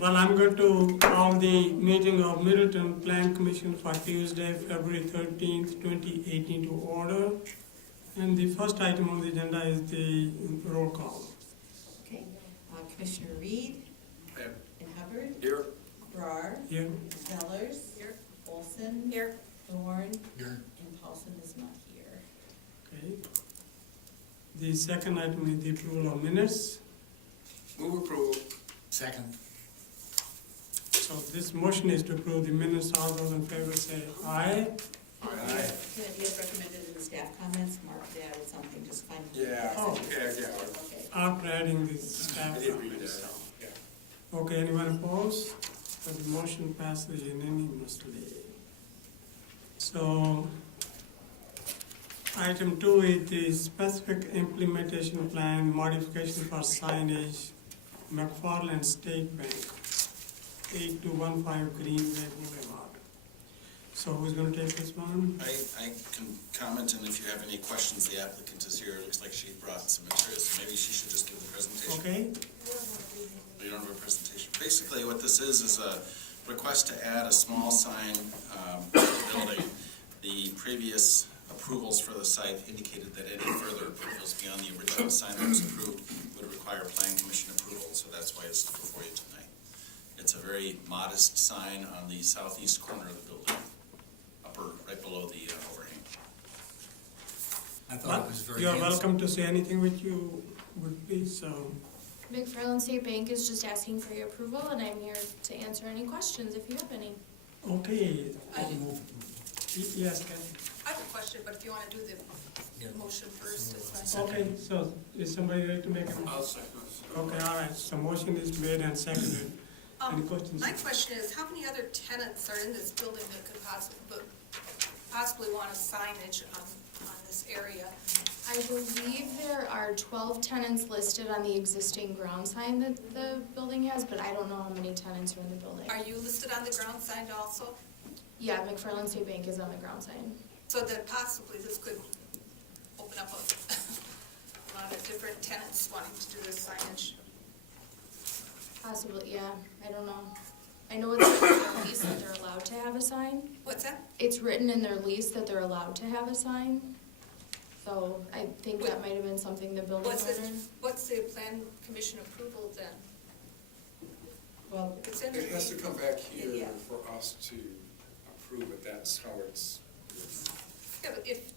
Well, I'm going to call the meeting of Middleton Plan Commission for Tuesday, February 13th, 2018 to order. And the first item on the agenda is the roll call. Okay, Commissioner Reed. Here. And Hubbard. Here. Brar. Here. Zellers. Here. Olson. Here. Thorne. Here. And Paulson is not here. Okay. The second item is the approval of minutes. Move approval. Second. So this motion is to approve the minutes. All those in favor say aye. Aye. Kennedy has recommended in the staff comments, Mark added something, just find. Yeah. Oh. Yeah. Okay. After adding the staff. I did read comments. that. Yeah. Okay, anyone opposed? So the motion passes unanimously. So, item 2 is the specific implementation plan modification for signage, McFarland State Bank, 8215 Greenway Boulevard. So who's going to take this one? I can comment, and if you have any questions, the applicant is here. It looks like she brought some materials, so maybe she should just give the presentation. Okay, We don't have a presentation. Basically, what this is a request to add a small sign to the building. The previous approvals for the site indicated that any further approvals beyond the original sign that was approved would require plan commission approval, so that's why it's before you tonight. It's a very modest sign on the southeast corner of the building, right below the overhang. I thought it was very you're handsome. welcome to say anything which you would please, so. McFarland State Bank is just asking for your approval, and I'm here to answer any questions if you have any. Okay, yes, Kathy. I have a question, but if you want to do the motion first, it's fine. Okay, so is somebody ready to make a? I'll second. Okay, all right, so motion is made and seconded. Any questions? My question is, how many other tenants are in this building that could possibly want a signage on this area? I believe there are 12 tenants listed on the existing ground sign that the building has, but I don't know how many tenants are in the building. Are you listed on the ground sign also? Yeah, McFarland State Bank is on the ground sign. So that possibly this could open up a lot of different tenants wanting to do this signage. Possibly, yeah, I don't know. I know it's written in their lease that they're allowed to have a sign. What's that? It's written in their lease that they're allowed to have a sign. So I think that might have been something the building owner. What's the plan commission approval then? Well, It's in It has to come back here Yeah. for us to approve it, that's how it's, Yeah, but if,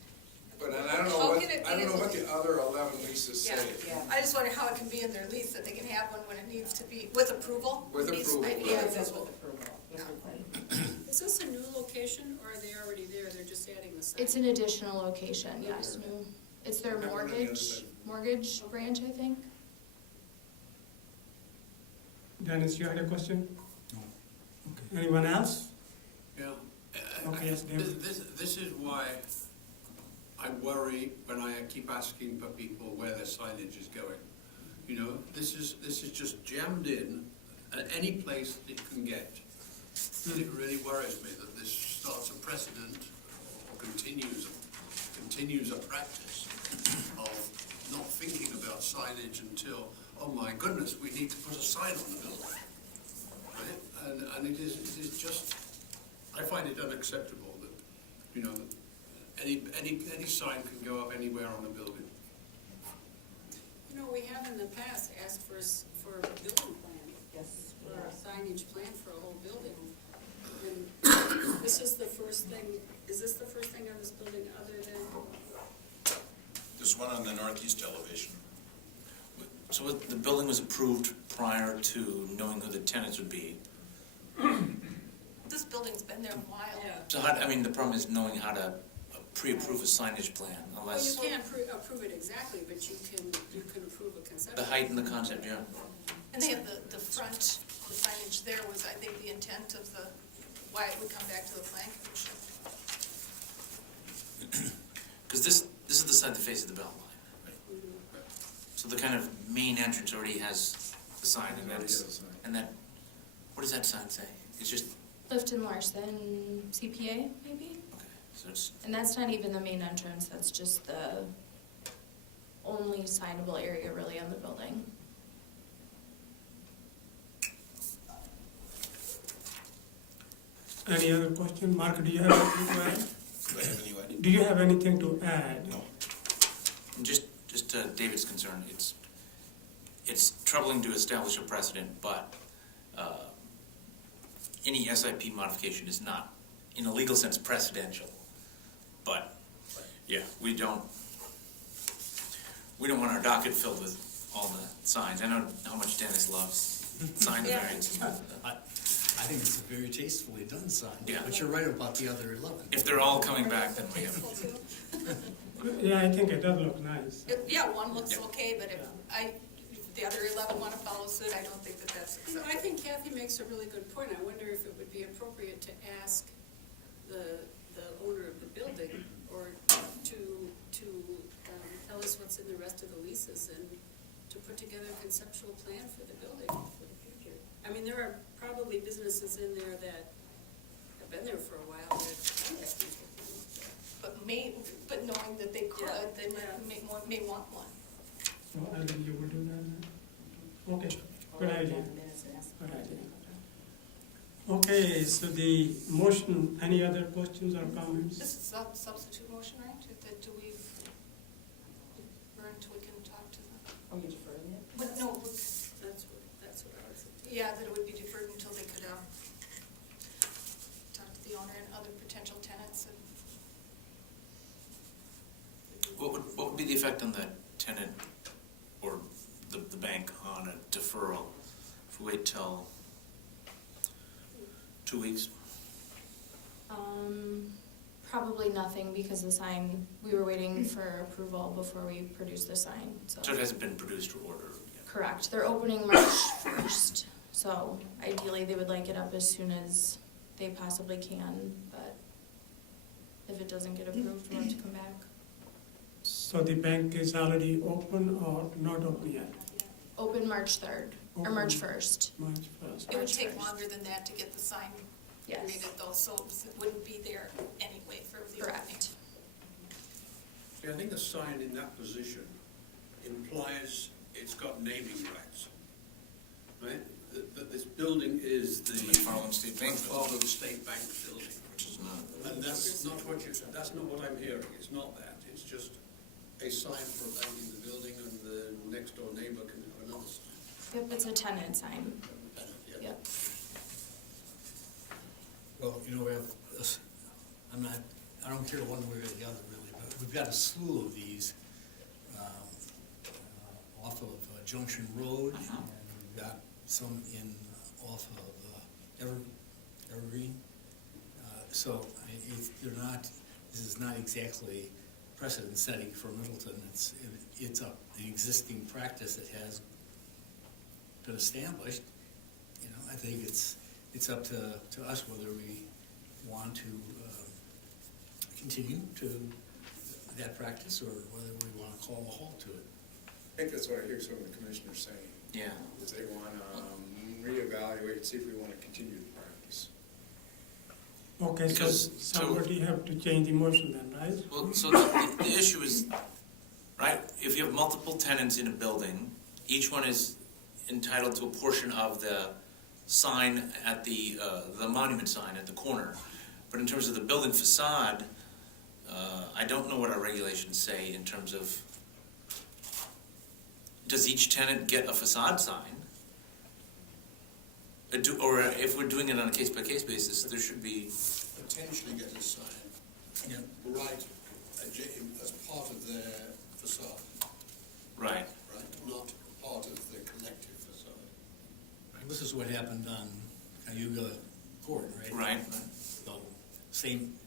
but I don't know How what, can it be I don't know in- what the other 11 leases say. yeah. I just wonder how it can be in their lease that they can have one when it needs to be, with approval? With Needs- approval. Yeah, it says with approval. With approval. Is this a new location, or are they already there, they're just adding the sign? It's an additional location, yes, new. It's their Have one on the other side. mortgage branch, I think. Dennis, you had a question? No. Anyone else? Yeah. Okay, yes, David. This is why I worry when I keep asking for people where their signage is going. You know, this is just jammed in at any place it can get. And it really worries me that this starts a precedent or continues a practice of not thinking about signage until, oh my goodness, we need to put a sign on the building. Right? And it is just, I find it unacceptable that, you know, any sign can go up anywhere on a building. You know, we have in the past asked for a building plan, Yes. for a signage plan for a whole building. And this is the first thing, is this the first thing on this building other than, There's one on the northeast elevation. So the building was approved prior to knowing who the tenants would be. This building's been there a while. yeah. So the problem is knowing how to pre-approve a signage plan, Well, unless you can't approve it exactly, but you can approve a conceptual. the height and the concept, yeah. And they have the front, the signage there was, I think, the intent of why it would come back to the plan commission. Because this is the side that faces the belt line. Right? So the kind of main entrance already has the sign, and what does that sign say? It's just, Clifton Larson CPA, maybe? okay, so it's, And that's not even the main entrance, that's just the only signable area really on the building. Any other question? Mark, do you have anything to add? Do I have any idea? Do you have anything to add? No. Just to David's concern, it's troubling to establish a precedent, but any SIP modification is not, in a legal sense, precedential. But, yeah, we don't want our docket filled with all the signs. I know how much Dennis loves sign Yeah. variances. I think it's a very tastefully done sign, Yeah. but you're right about the other 11. If they're all coming back, then we have. Yeah, I think it does look nice. Yeah, one looks Yeah. okay, but if the other 11 want to follow suit, I don't think that that's You know, I acceptable. think Kathy makes a really good point. I wonder if it would be appropriate to ask the owner of the building or to tell us what's in the rest of the leases and to put together a conceptual plan for the building for the future. I mean, there are probably businesses in there that have been there for a while that are asking for things. But knowing that they could, Yeah. then Yeah. may want one. So I think you will do that now? Okay, good idea. Good idea. Okay, so the motion, any other questions or comments? This is a substitute motion, right? Do we, or until we can talk to them? Oh, you're deferring it? But no, That's what I was thinking. yeah, that it would be deferred until they could talk to the owner and other potential tenants. What would be the effect on the tenant or the bank on a deferral if we wait till 2 weeks? Probably nothing because the sign, we were waiting for approval before we produced the sign, so. So it hasn't been produced or ordered yet? Correct, they're opening March 1st, so ideally they would like it up as soon as they possibly can, but if it doesn't get approved, we'll have to come back. So the bank is already open or not open yet? Open March 3rd, or Open March 1st, March 1st. It would March take 1st. longer than that to get the sign yes, created though, so it wouldn't be there anyway for the opening. correct. See, I think a sign in that position implies it's got naming rights, right? That this building is the McFarland State Bank building. McFarland State Bank building. Which is not. And that's not what I'm hearing, it's not that, it's just a sign for a bank in the building and the next door neighbor can have another sign. Yep, it's a tenant sign, Yeah. yep. Well, you know, we have, I don't care one way or the other really, but we've got a slew of these off of Junction Road, and we've got some off of Evergreen. So they're not, this is not exactly precedent setting for Middleton. It's an existing practice that has been established. You know, I think it's up to us whether we want to continue to that practice or whether we want to call a halt to it. I think that's what I hear some of the commissioners saying, Yeah. is they want to reevaluate and see if we want to continue the practice. Okay, so Because- somebody have to change the motion then, right? Well, so the issue is, right, if you have multiple tenants in a building, each one is entitled to a portion of the sign at the monument sign at the corner. But in terms of the building facade, I don't know what our regulations say in terms of, does each tenant get a facade sign? Or if we're doing it on a case-by-case basis, there should be, Potentially get a sign, Yeah. right, as part of their facade, right, right, not part of the collective facade. This is what happened on Cayuga Court, right? right. So, same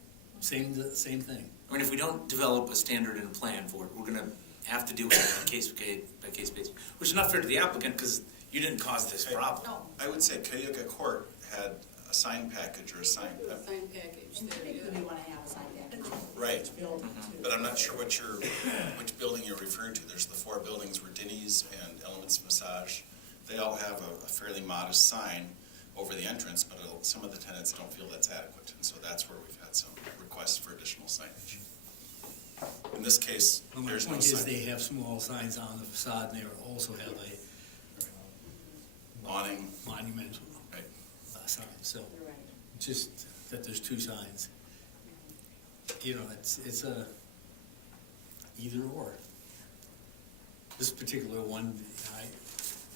thing. I mean, if we don't develop a standard and a plan for it, we're gonna have to deal with it on a case-by-case basis, which is not fair to the applicant, because you didn't cause this problem. No, I would say Cayuga Court had a sign package or a sign, Sign package And there, typically yeah. we want to have a sign package. right, Built to. but I'm not sure which building you're referring to. There's the four buildings where Denny's and Elements Massage, they all have a fairly modest sign over the entrance, but some of the tenants don't feel that's adequate, and so that's where we've had some requests for additional signage. In this case, Well, my there's no point is sign. they have small signs on the facade, and they also have a Awning. monumental Right. sign, so. You're right. just that there's two signs. You know, it's a either or. This particular one,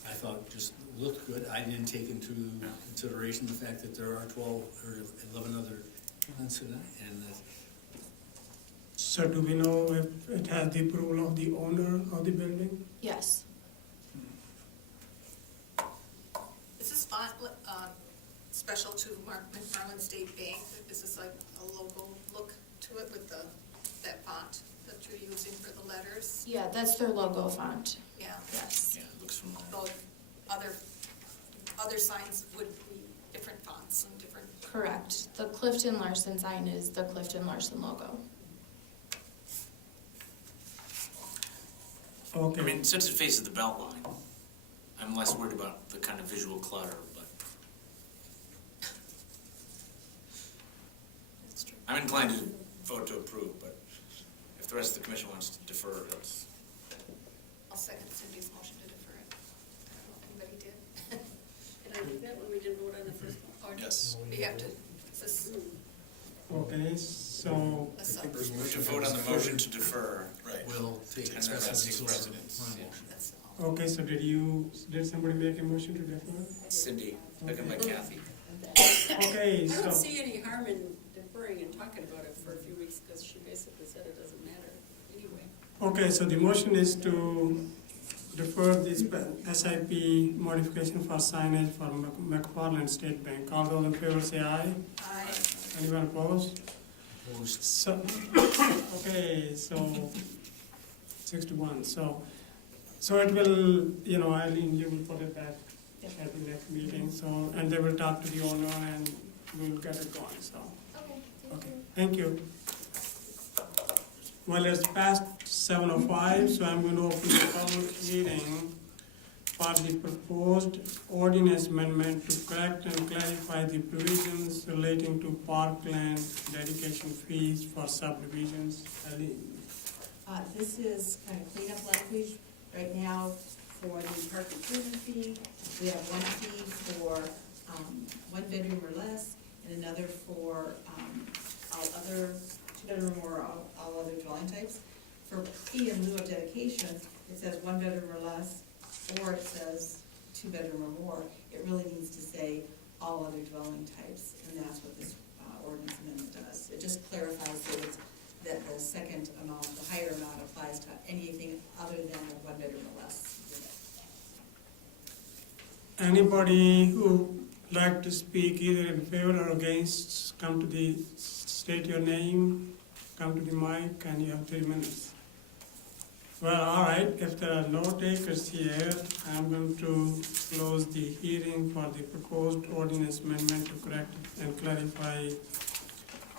I thought just looked good. I didn't take into consideration the fact that there are 12 or 11 other tenants in it, and that So do we know if it has the approval of the owner of the building? Yes. Is this font, special to McFarland State Bank? Is this like a logo look to it with that font that you're using for the letters? Yeah, that's their logo font. Yeah. Yes. Yeah, it looks familiar. Both other signs would be different fonts and different. Correct. The Clifton Larson sign is the Clifton Larson logo. Okay. I mean, since it faces the belt line, I'm less worried about the kind of visual clutter, but That's true. I'm inclined to vote to approve, but if the rest of the commission wants to defer, that's. I'll second Cindy's motion to defer it. I don't know if anybody did. And I think that when we didn't vote on the first one. Or Yes. we have to, is this, Okay, so, that's I think there's a To motion vote on the motion to defer. Right. will take And then that takes precedence. my Yeah. motion. that's, okay, so did somebody make a motion to defer? Cindy, looking like Kathy. Okay, I so, don't see any harm in deferring and talking about it for a few weeks, because she basically said it doesn't matter anyway. okay, so the motion is to defer this SIP modification for signage for McFarland State Bank. All those in favor say aye. Anyone opposed? Opposed. So, okay, so 6-1, so it will, you know, Eileen, you will put it back at the next meeting, so, and they will talk to the owner and we'll get it going, so, okay, thank you. Well, it's past 7:05, so I'm going to open the public hearing for the proposed ordinance amendment to correct and clarify the provisions relating to parkland dedication fees for subdivisions. Eileen. This is kind of cleanup language. Right now, for the park improvement fee, we have one fee for one bedroom or less, and another for all other, two-bedroom or all other dwelling types. For fee in lieu of dedication, it says one bedroom or less, or it says two-bedroom or more. It really needs to say all other dwelling types, and that's what this ordinance amendment does. It just clarifies that the second amount, the higher amount, applies to anything other than a one-bedroom or less unit. Anybody who like to speak either in favor or against, come to the, state your name, come to the mic, and you have 3 minutes. Well, all right, if there are no takers here, I'm going to close the hearing for the proposed ordinance amendment to correct and clarify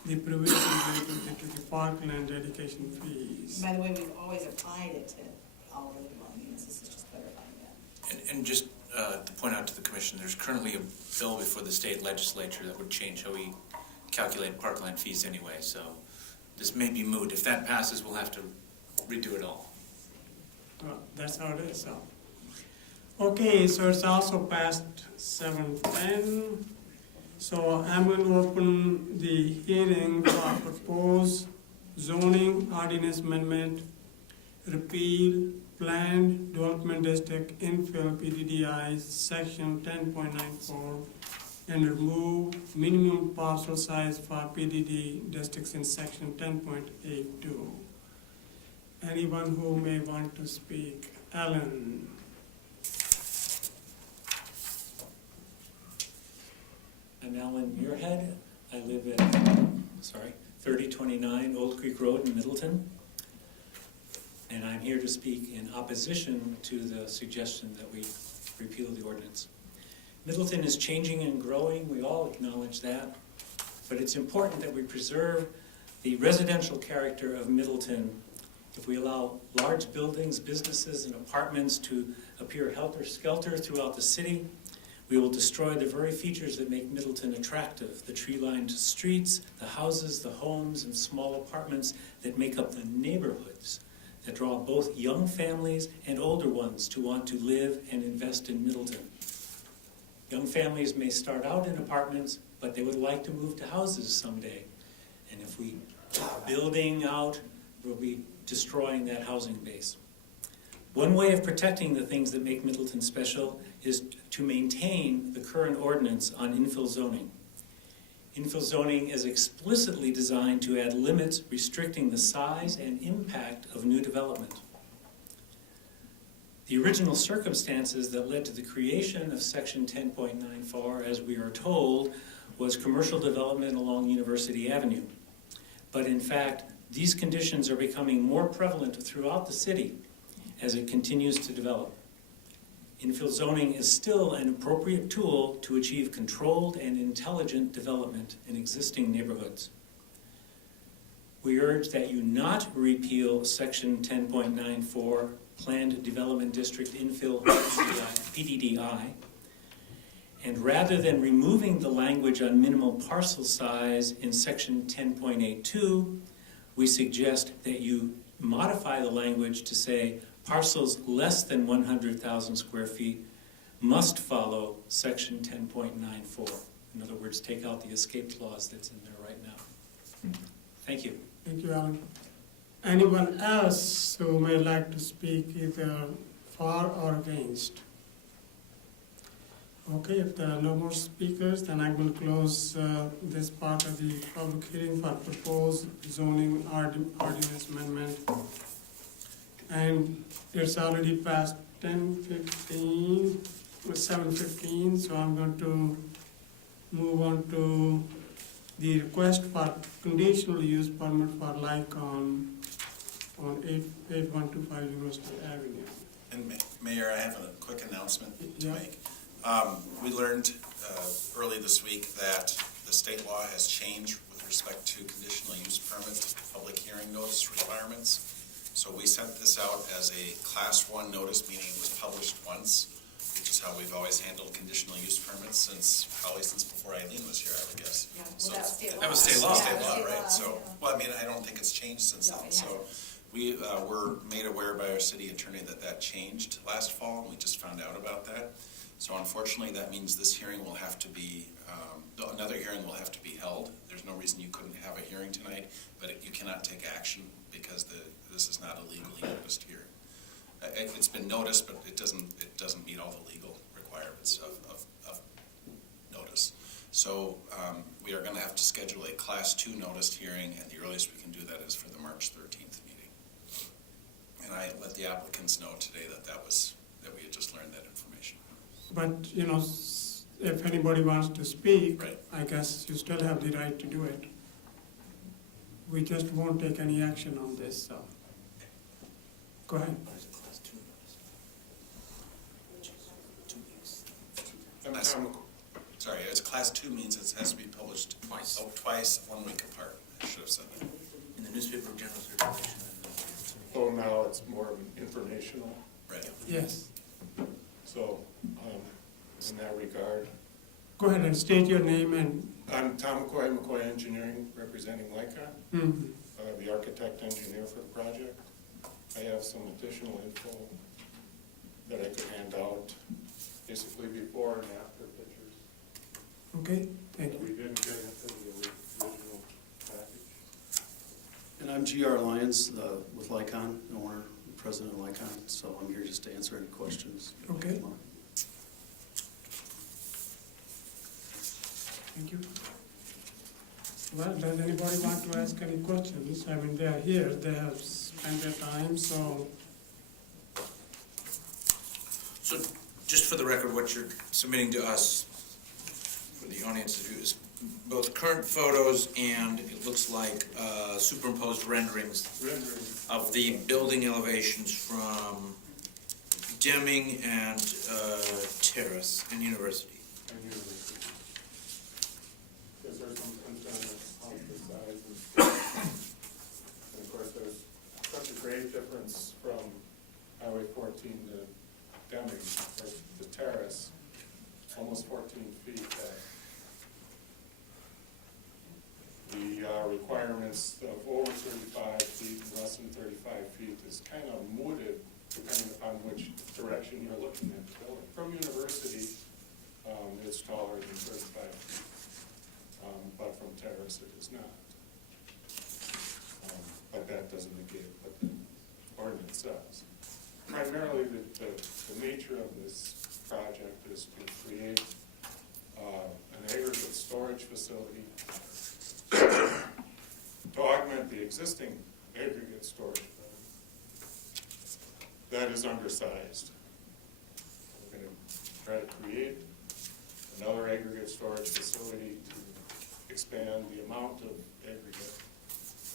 the provisions related to the parkland dedication fees. By the way, we've always applied it to all other dwelling units. This is just clarifying that. And just to point out to the commission, there's currently a bill before the state legislature that would change how we calculate parkland fees anyway, so this may be moot. If that passes, we'll have to redo it all. Well, that's how it is, so. Okay, so it's also past 7:10. So I'm going to open the hearing for proposed zoning ordinance amendment, repeal planned development district infill PDDI section 10.94 and remove minimum parcel size for PDD districts in section 10.82. Anyone who may want to speak? Alan. I'm Alan Muirhead. I live at 3029 Old Creek Road in Middleton. And I'm here to speak in opposition to the suggestion that we repeal the ordinance. Middleton is changing and growing, we all acknowledge that. But it's important that we preserve the residential character of Middleton. If we allow large buildings, businesses, and apartments to appear helter-skelter throughout the city, we will destroy the very features that make Middleton attractive, the tree-lined streets, the houses, the homes, and small apartments that make up the neighborhoods that draw both young families and older ones to want to live and invest in Middleton. Young families may start out in apartments, but they would like to move to houses someday. And if we keep building out, we'll be destroying that housing base. One way of protecting the things that make Middleton special is to maintain the current ordinance on infill zoning. Infill zoning is explicitly designed to add limits restricting the size and impact of new development. The original circumstances that led to the creation of Section 10.94, as we are told, was commercial development along University Avenue. But in fact, these conditions are becoming more prevalent throughout the city as it continues to develop. Infill zoning is still an appropriate tool to achieve controlled and intelligent development in existing neighborhoods. We urge that you not repeal Section 10.94, Planned Development District Infill PDDI, and rather than removing the language on minimal parcel size in Section 10.82, we suggest that you modify the language to say parcels less than 100,000 square feet must follow Section 10.94. In other words, take out the escape clause that's in there right now. Thank you. Thank you, Alan. Anyone else who may like to speak either for or against? Okay, if there are no more speakers, then I will close this part of the public hearing for proposed zoning ordinance amendment. And it's already past 10:15, 7:15, so I'm going to move on to the request for conditional use permit for Lycon on 8125 University Avenue. And Mayor, I have a quick announcement to Yeah. make. We learned early this week that the state law has changed with respect to conditional use permit public hearing notice requirements. So we sent this out as a Class 1 notice, meaning it was published once, which is how we've always handled conditional use permits probably since before Eileen was here, I would guess. Yeah, So well, that was state law. That was state law. State law, State right? law, So, yeah. well, I mean, I don't think it's changed since No, then. it So hasn't. we were made aware by our city attorney that changed last fall, and we just found out about that. So unfortunately, that means this hearing will have to be, another hearing will have to be held. There's no reason you couldn't have a hearing tonight, but you cannot take action because this is not a legally noticed hearing. It's been noticed, but it doesn't meet all the legal requirements of notice. So we are going to have to schedule a Class 2 noticed hearing, and the earliest we can do that is for the March 13th meeting. And I let the applicants know today that we had just learned that information. But, if anybody wants to speak, Right. I guess you still have the right to do it. We just won't take any action on this, so. Go ahead. I'm Nice. Tom Sorry, it's Class 2 means it has to be published twice, 1 week apart. I should have said that. In the newspaper of general circulation. So now it's more of an informational, Right. Yes. so, in that regard, Go ahead and state your name and, I'm Tom McCoy Engineering, representing Lycon, the architect engineer for the project. I have some additional info that I could hand out, basically before and after pictures. okay, thank that you. we didn't get into the original package. And I'm G.R. Lyons with Lycon, owner, president of Lycon, so I'm here just to answer any questions. Okay. Thank you. Well, does anybody want to ask any questions? I mean, they are here, they have spent their time, so, So just for the record, what you're submitting to us for the audience to view is both current photos and it looks like superimposed renderings of the building elevations from Deming and Terrace and University. And university. Because there's some concern of the size and of course there's such a great difference from Highway 14 to Deming, or the Terrace, almost 14 feet. The requirements of over 35 feet and less than 35 feet is kind of mooted depending upon which direction you're looking at the building. From University, it's taller than 35 feet. but from Terrace it is not. But that doesn't negate what the ordinance says. Primarily, the nature of this project is to create an aggregate storage facility to augment the existing aggregate storage building that is undersized. We're going to try to create another aggregate storage facility to expand the amount of aggregate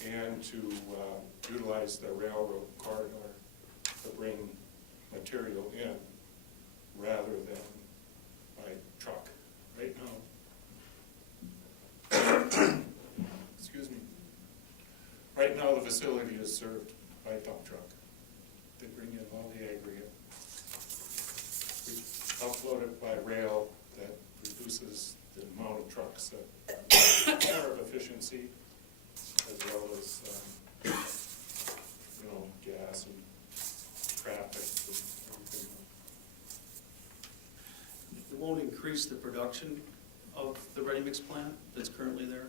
and to utilize the railroad corridor to bring material in rather than by truck. Right now, excuse me, right now the facility is served by dump truck. They bring in all the aggregate. We upload it by rail that reduces the amount of trucks that are of efficiency, as well as, gas and traffic and everything. It won't increase the production of the ready-mix plant that's currently there.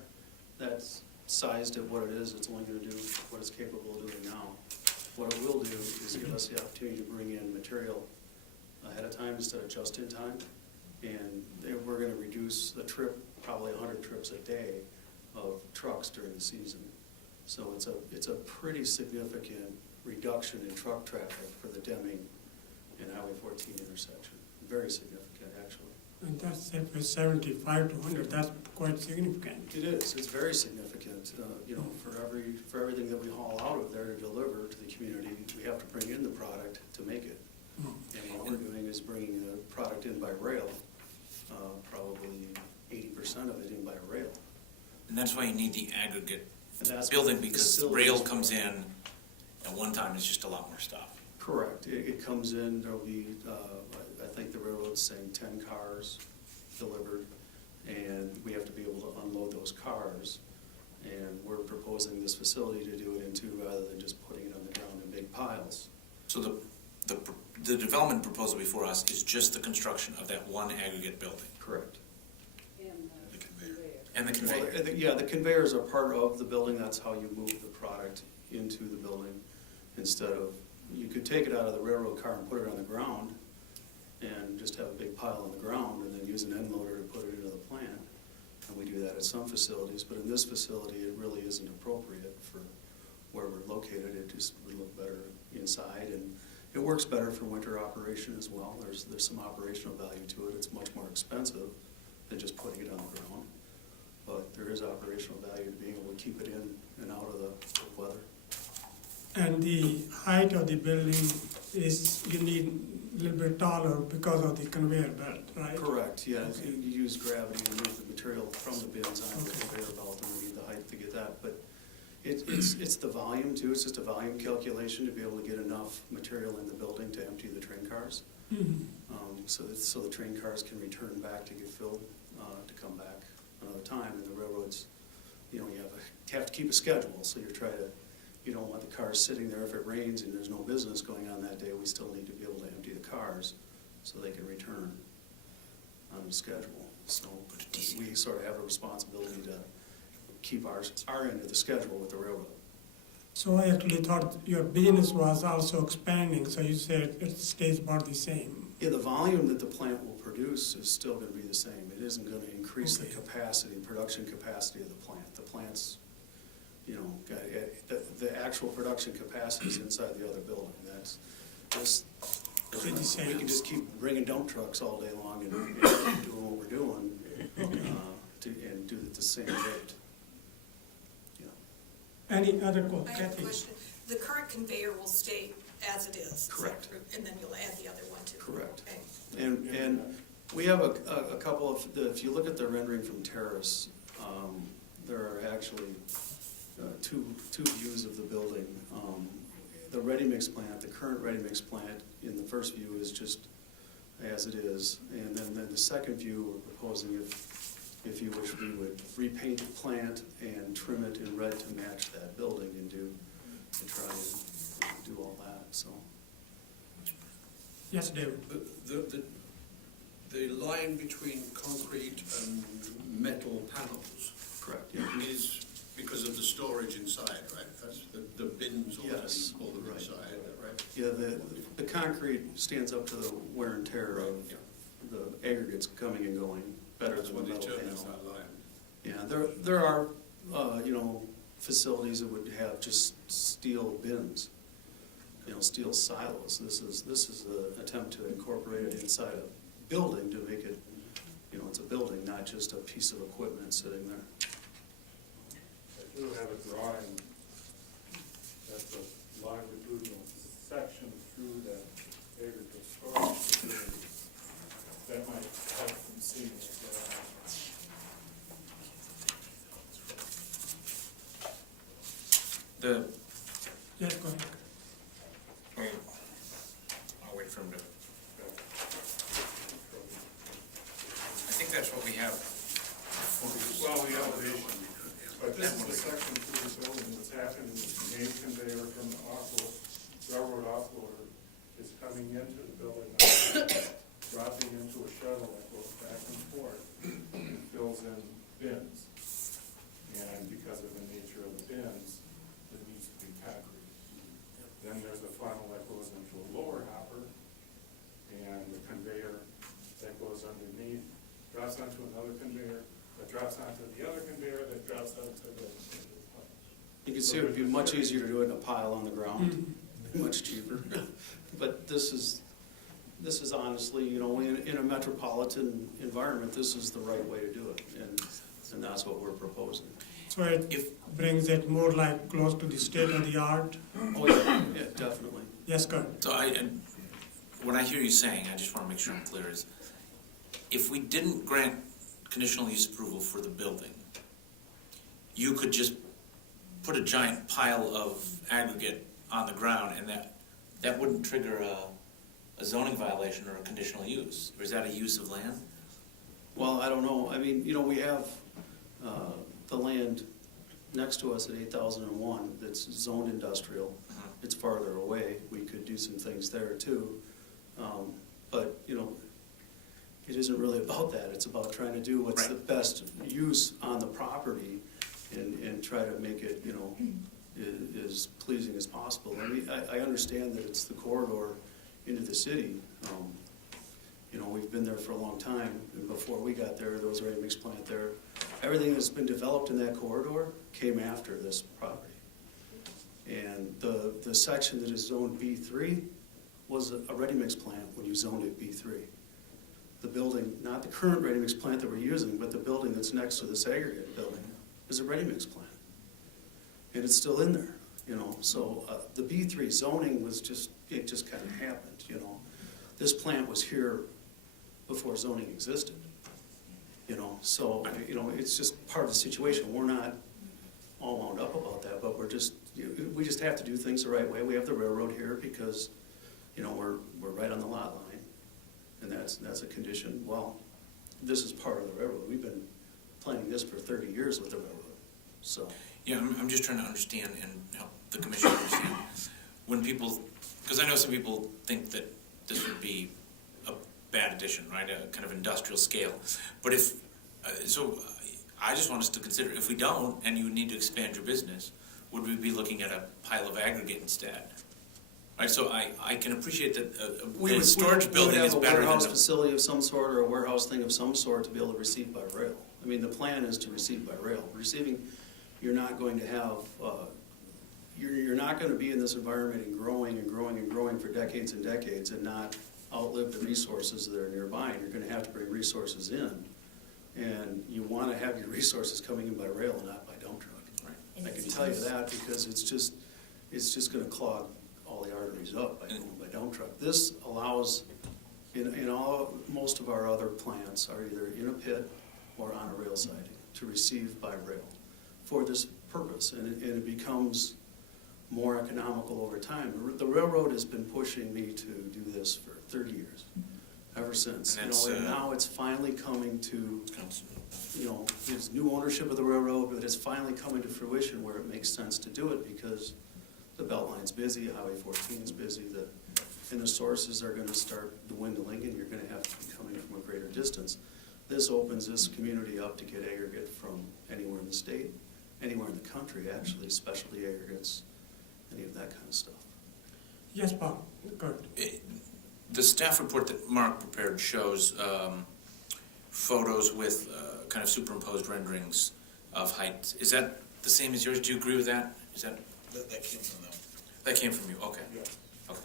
That's sized at what it is. It's only going to do what it's capable of doing now. What it will do is give us the opportunity to bring in material ahead of time instead of just in time. And we're going to reduce the trip, probably 100 trips a day of trucks during the season. So it's a pretty significant reduction in truck traffic for the Deming and Highway 14 intersection. Very significant, actually. And that's if it's 75 to 100, that's quite significant. It is. It's very significant. For everything that we haul out of there to deliver to the community, we have to bring in the product to make it. And what we're doing is bringing the product in by rail, probably 80% of it in by rail. And that's why you need the aggregate And that's building, what the because facility rail is comes for. in at one time, it's just a lot more stuff. Correct. It comes in, there'll be, I think the railroad's saying 10 cars delivered, and we have to be able to unload those cars. And we're proposing this facility to do it into rather than just putting it on the ground in big piles. So the development proposal before us is just the construction of that one aggregate building Correct. The conveyor. and the conveyor. Well, yeah, the conveyors are part of the building. That's how you move the product into the building. Instead of, you could take it out of the railroad car and put it on the ground and just have a big pile on the ground and then use an end loader to put it into the plant. And we do that at some facilities, but in this facility, it really isn't appropriate for where we're located. It just would look better inside, and it works better for winter operation as well. There's some operational value to it. It's much more expensive than just putting it on the ground. But there is operational value to being able to keep it in and out of the weather. And the height of the building is, you need a little bit taller because of the conveyor belt, right? Correct, yeah. Okay. You use gravity to move the material from the bins onto the conveyor belt, and we need the height to get that. But it's the volume too. It's just a volume calculation to be able to get enough material in the building to empty the train cars. Mhm. So the train cars can return back to get filled, to come back another time. And the railroads, you have to keep a schedule. So you don't want the cars sitting there. If it rains and there's no business going on that day, we still need to be able to empty the cars so they can return on the schedule. So we sort of have a responsibility to keep our end of the schedule with the railroad. So I actually thought your business was also expanding, so you said it stays about the same. Yeah, the volume that the plant will produce is still going to be the same. It isn't going to increase the Okay. capacity, production capacity of the plant. The plant's, the actual production capacity is inside the other building. Pretty We same. can just keep bringing dump trucks all day long and keep doing what we're doing, and do it the same rate. Any other I have a Kathy? question. The current conveyor will stay as it is? Correct. And then you'll add the other one to it? Correct. Okay. And we have a couple of, if you look at the rendering from Terrace, there are actually two views of the building. The ready-mix plant, the current ready-mix plant in the first view is just as it is. And then the second view, we're proposing, if you wish, we would repaint the plant and trim it in red to match that building and try and do all that, so. Yes, David. The line between concrete and metal panels, Correct, yeah. Is because of the storage inside, right? That's the bins or whatever Yes, you pull them right. inside, right? Yeah, the concrete stands up to the wear and tear of Yeah. the aggregates coming and going better That's than what the they metal tell us panel. that line. Yeah, there are, you know, facilities that would have just steel bins, you know, steel silos. This is an attempt to incorporate it inside a building to make it, you know, it's a building, not just a piece of equipment sitting there. I do have a drawing that's a longitudinal section through that aggregate storage facility. That might help them see what's going on. The, Yes, go ahead. I'll wait for him to, I think that's what we have. Well, the elevation, but this is the section through the building that's happening. The main conveyor from the offload, railroad offloader is coming into the building, dropping into a shuttle that goes back and forth and fills in bins. And because of the nature of the bins, it needs to be concrete. Then there's a funnel that goes into a lower hopper, and the conveyor that goes underneath drops onto another conveyor, that drops onto the other conveyor, that drops onto the plant. You can see it would be much easier to do it in a pile on the ground, much cheaper. But this is honestly, you know, in a metropolitan environment, this is the right way to do it, and that's what we're proposing. So it brings it more like close to the state of the art. Oh, yeah, yeah, definitely. Yes, good. So and what I hear you saying, I just want to make sure I'm clear, is if we didn't grant conditional use approval for the building, you could just put a giant pile of aggregate on the ground and that wouldn't trigger a zoning violation or a conditional use? Or is that a use of land? Well, I don't know. I mean, you know, we have the land next to us at 8001 that's zoned industrial. It's farther away. We could do some things there too. But, you know, it isn't really about that. It's about trying to do what's the best use on the property and try to make it, you know, as pleasing as possible. I mean, I understand that it's the corridor into the city. You know, we've been there for a long time, and before we got there was a ready-mix plant there. Everything that's been developed in that corridor came after this property. And the section that is zoned B3 was a ready-mix plant when you zoned it B3. The building, not the current ready-mix plant that we're using, but the building that's next to this aggregate building is a ready-mix plant. And it's still in there, you know. So the B3 zoning was just, it just kind of happened, you know. This plant was here before zoning existed, you know. So, you know, it's just part of the situation. We're not all wound up about that, but we're just, we just have to do things the right way. We have the railroad here because, you know, we're right on the lot line, and that's a condition. Well, this is part of the railroad. We've been planning this for 30 years with the railroad, so. Yeah, I'm just trying to understand and help the commission understand. When people, because I know some people think that this would be a bad addition, right? A kind of industrial scale. But if, I just want us to consider, if we don't, and you need to expand your business, would we be looking at a pile of aggregate instead? Right, so I can appreciate that a storage building is better We would have a warehouse than facility of some sort or a warehouse thing of some sort to be able to receive by rail. I mean, the plan is to receive by rail. Receiving, you're not going to have, you're not going to be in this environment and growing and growing and growing for decades and decades and not outlive the resources that are nearby. And you're going to have to bring resources in. And you want to have your resources coming in by rail and not by dump truck. Right. I can tell you that because it's just going to clog all the arteries up by dump truck. This allows, most of our other plants are either in a pit or on a rail siding to receive by rail for this purpose, and it becomes more economical over time. The railroad has been pushing me to do this for 30 years, ever since. And now it's finally coming to, there's new ownership of the railroad, but it's finally coming to fruition where it makes sense to do it because the Beltline's busy, Highway 14 is busy, and the sources are going to start dwindling, and you're going to have to be coming from a greater distance. this opens this community up to get aggregate from anywhere in the state, anywhere in the country, actually, specialty aggregates, any of that kind of stuff. Yes, Bob, good. The staff report that Mark prepared shows photos with kind of superimposed renderings of heights. Is that the same as yours? Do you agree with that? Is that? That came from them. That came from you, okay. Yeah. Okay.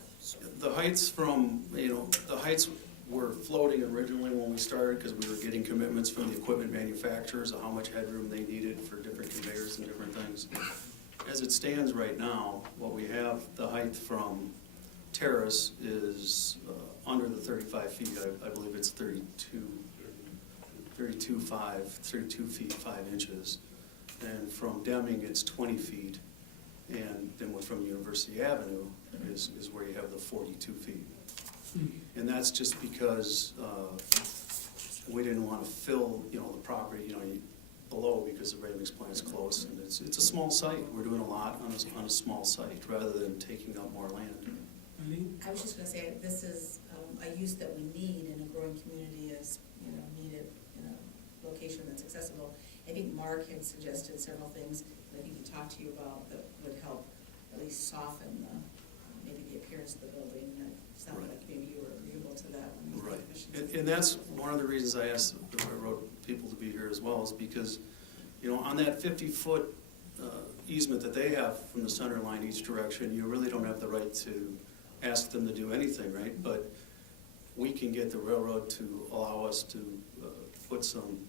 The heights from, the heights were floating originally when we started because we were getting commitments from the equipment manufacturers of how much headroom they needed for different conveyors and different things. As it stands right now, what we have, the height from terrace is under the 35 feet. I believe it's 32 feet 5 inches. And from Deming, it's 20 feet. And then from University Avenue is where you have the 42 feet. And that's just because we didn't want to fill, the property, below because the ready-mix plant's close. And it's a small site. We're doing a lot on a small site rather than taking up more land. I was just gonna say, this is a use that we need in a growing community as, needed in a location that's accessible. I think Mark had suggested several things that he could talk to you about that would help at least soften maybe the appearance of the building. And it sounded like maybe you were agreeable to that when you Right, commissioned. and that's one of the reasons I asked the railroad people to be here as well, is because, on that 50-foot easement that they have from the center line each direction, you really don't have the right to ask them to do anything, right? But we can get the railroad to allow us to put some,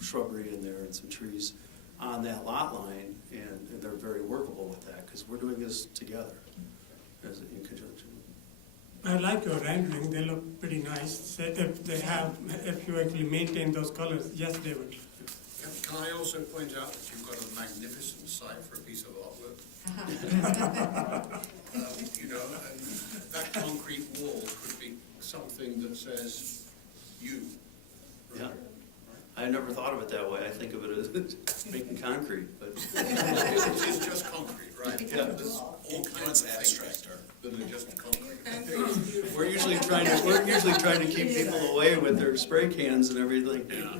shrubbery in there and some trees on that lot line, and they're very workable with that, because we're doing this together in conjunction. I like your rendering, they look pretty nice. So if you actually maintain those colors, yes, they would. Can I also point out that you've got a magnificent site for a piece of artwork? And that concrete wall could be something that says you. Yeah. I never thought of it that way. I think of it as making concrete, but. It's just concrete, right? Yeah. There's all kinds of things that are just concrete. We're usually trying to keep people away with their spray cans and everything. As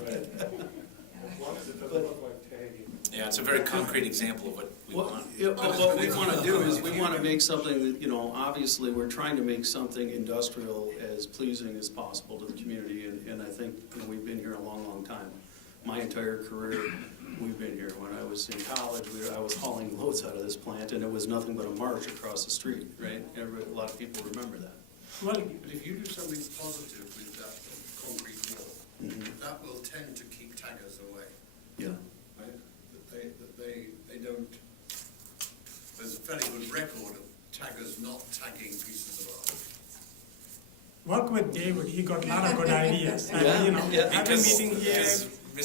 long as it doesn't look like tagging. Yeah, it's a very concrete example of what we want. But what we want to do is we want to make something that, obviously, we're trying to make something industrial as pleasing as possible to the community, and I think we've been here a long, long time. My entire career, we've been here. When I was in college, I was hauling loads out of this plant, and it was nothing but a marsh across the street, right? A lot of people remember that. Well, But if you do something positive with that concrete wall, that will tend to keep taggers away. Yeah. Right? That they don't, there's a fairly good record of taggers not tagging pieces of art. work with David, he got a lot of good ideas. And, Yeah. have a meeting here,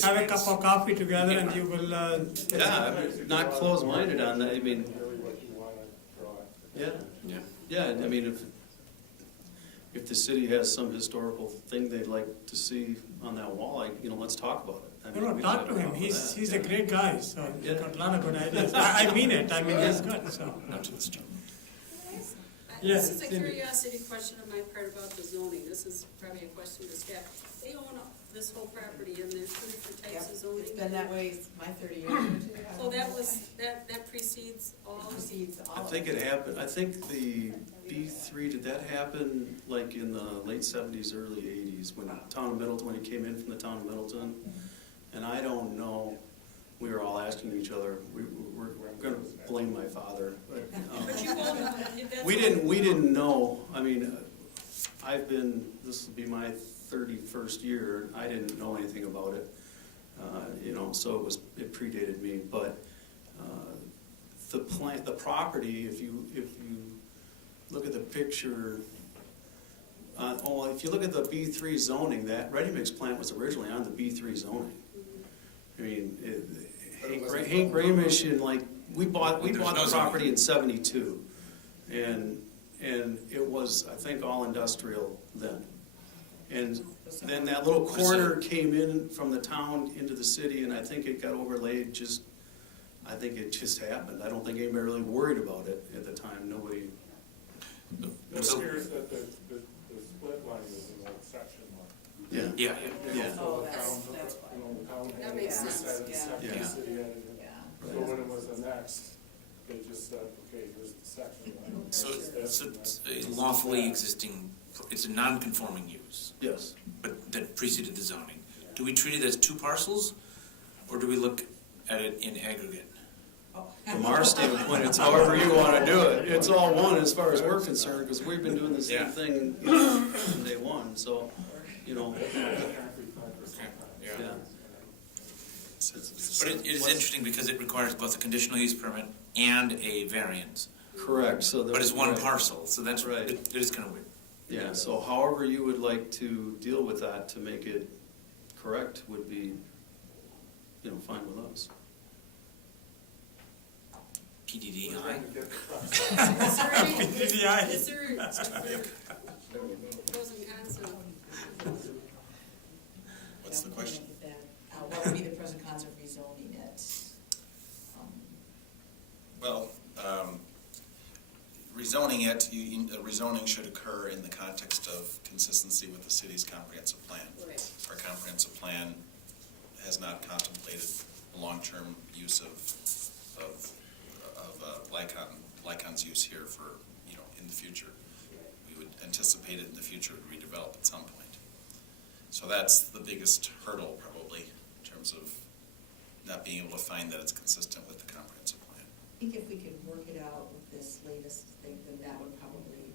have a cup of coffee together, and you will. Yeah, I'm not closed-minded on that. I mean, Really what you want to draw. Yeah. yeah. I mean, if the city has some historical thing they'd like to see on that wall, let's talk about it. I mean, we Talk can to him. about He's that. a great guy, so he's Yeah. got a lot of good ideas. I mean it. I mean he's good. So Not to this time. Yes, This is a Cindy. curiosity question on my part about the zoning. This is probably a question to staff. They own this whole property and there's two different types of zoning. It's been that way my 30 years. So that precedes all? Precedes all I of think it. it happened, I think the B3, did that happen like in the late 70s, early 80s, when when it came in from the town of Middleton? And I don't know, we were all asking each other, we're gonna blame my father, but, But you own, that's. we didn't know. I mean, this will be my 31st year, I didn't know anything about it, so it predated me, but the property, if you look at the picture, if you look at the B3 zoning, that ready-mix plant was originally on the B3 zoning. I mean, Hank Ramish we bought There's the no property in '72, and it was, I think, all industrial then. And then that little corner came in from the town into the city, and I think it got overlaid I think it just happened. I don't think anybody really worried about it at the time. Nobody. It appears that the split line is an exception line. Yeah. Yeah, Yeah. Oh, that's why. That makes On the sense, side of the yeah. second, Yeah. the city added it. Yeah. So when it was annexed, they just said, okay, here's the section line. so That's it's the a lawfully existing, it's a non-conforming use, Yes. but that preceded the zoning. Do we treat it as two parcels, or do we look at it in aggregate? From our standpoint, it's however you want to do it. It's all one as far as we're concerned, because we've been doing the same Yeah. thing, you know, from day one, so, you know. Yeah. But it is interesting because it requires both a conditional use permit and a variance, Correct, so. but it's one right. parcel, so that's, Right. it is kind of weird. Yeah, so however you would like to deal with that to make it correct would be, you know, fine with us. PDD, We're aye. going to get the trucks. Is there any, PDI. is there pros and cons of, What's the question? What would be the pros and cons of rezoning it? Well, rezoning it, rezoning should occur in the context of consistency with the city's comprehensive plan. right, Our comprehensive plan has not contemplated the long-term use of Lycon's use here for, in the future. We would anticipate it in the future would redevelop at some point. So that's the biggest hurdle probably in terms of not being able to find that it's consistent with the comprehensive plan. I think if we could work it out with this latest thing, then that would probably,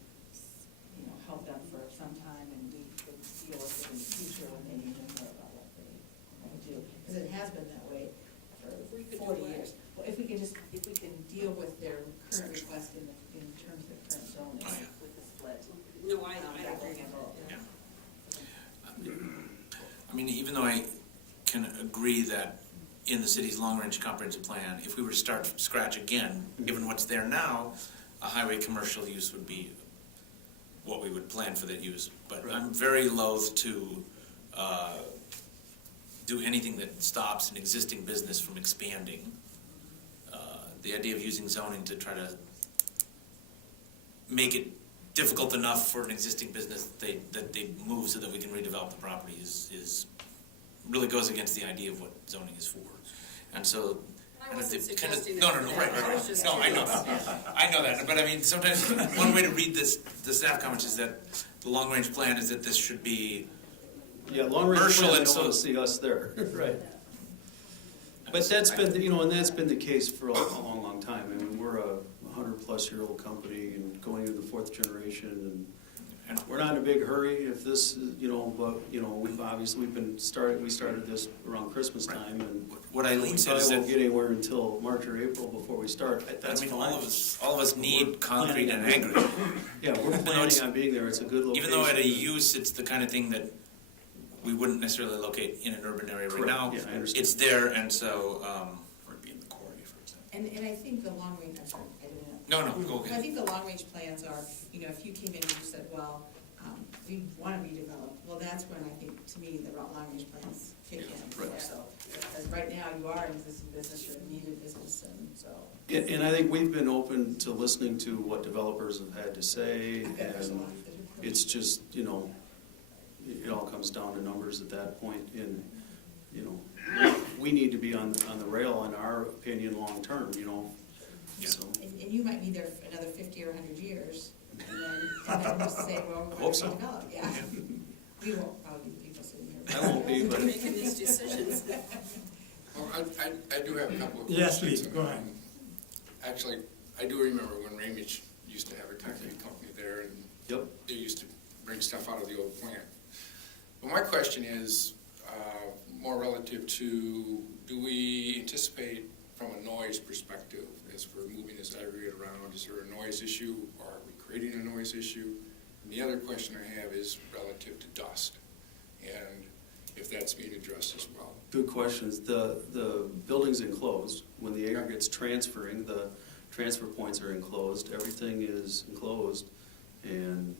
help them for some time, and we could deal with it in the future when they need to know about what they want to do. Because it has been that way for We could do 40 what? years. Well, if we can deal with their current request in terms of the current zoning Oh, yeah. with the split. no, I that agree. will handle it. Yeah. I mean, even though I can agree that in the city's long-range comprehensive plan, if we were to start from scratch again, given what's there now, a highway commercial use would be what we would plan for that use. But I'm very loath to do anything that stops an existing business from expanding. The idea of using zoning to try to make it difficult enough for an existing business that they move so that we can redevelop the property is really goes against the idea of what zoning is for. And so, I wasn't it kind of, suggesting no, that. right, I was just no, I know curious. that, I know that, but I mean, sometimes, one way to read the staff comments is that the long-range plan is that this should be, Yeah, long range Commercial plan, I and don't so- want to see us there, right. But that's been, and that's been the case for a long, long time. I mean, we're a 100-plus-year-old company and going into the fourth generation, and we're not in a big hurry if this, but, we started this around Christmas time, and what Eileen said is we that, won't get anywhere until March or April before we start. I That's mean, fine. all of us need concrete and aggregate. Yeah, we're planning on being there, it's a good location. Even though at a use, it's the kind of thing that we wouldn't necessarily locate in an urban area right Correct. now. Yeah, I understand. It's there, and so, Or it'd be in the quarry, for example. And I think the long range, I'm sorry, I didn't know. no, go I ahead. think the long-range plans are, if you came in and you said, well, we want to redevelop, well, that's when I think, to me, the long-range plans kick in. Right. So, because right now, you are an existing business, you're a needed business, and so. And I think we've been open to listening to what developers have had to say, I bet there's a and lot. it's just, it all comes down to numbers at that point, and, we need to be on the rail, in our opinion, long-term, Yeah. so. And you might be there for another 50 or 100 years, and then just say, well, we're going Hope to so. redevelop, yeah. We won't probably be the people sitting here. I won't be, but Making these decisions. Well, I do have a couple of questions. Yes, please, go ahead. Actually, I do remember when Ramage used to have a concrete company there, and yep. they used to bring stuff out of the old plant. But my question is more relative to, do we anticipate from a noise perspective, as we're moving this aggregate around, is there a noise issue, or are we creating a noise issue? And the other question I have is relative to dust, and if that's being addressed as well. Good questions. The building's enclosed. When the aggregate's transferring, the transfer points are enclosed. Everything is enclosed, and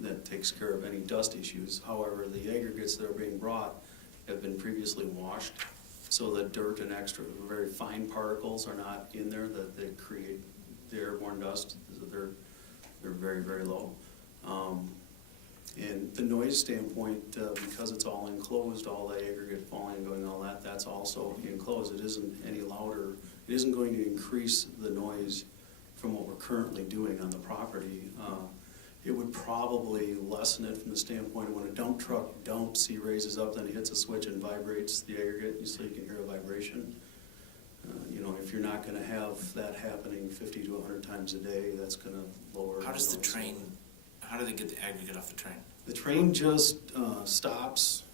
that takes care of any dust issues. However, the aggregates that are being brought have been previously washed, so that dirt and extra very fine particles are not in there that create the airborne dust. They're very, very low. And the noise standpoint, because it's all enclosed, all the aggregate falling and going, all that, that's also enclosed. It isn't any louder. It isn't going to increase the noise from what we're currently doing on the property. It would probably lessen it from the standpoint of when a dump truck dumps, he raises up, then he hits a switch and vibrates the aggregate, so you can hear a vibration. You know, if you're not gonna have that happening 50 to 100 times a day, that's gonna lower. How does the noise. train, how do they get the aggregate off the train? The train just stops,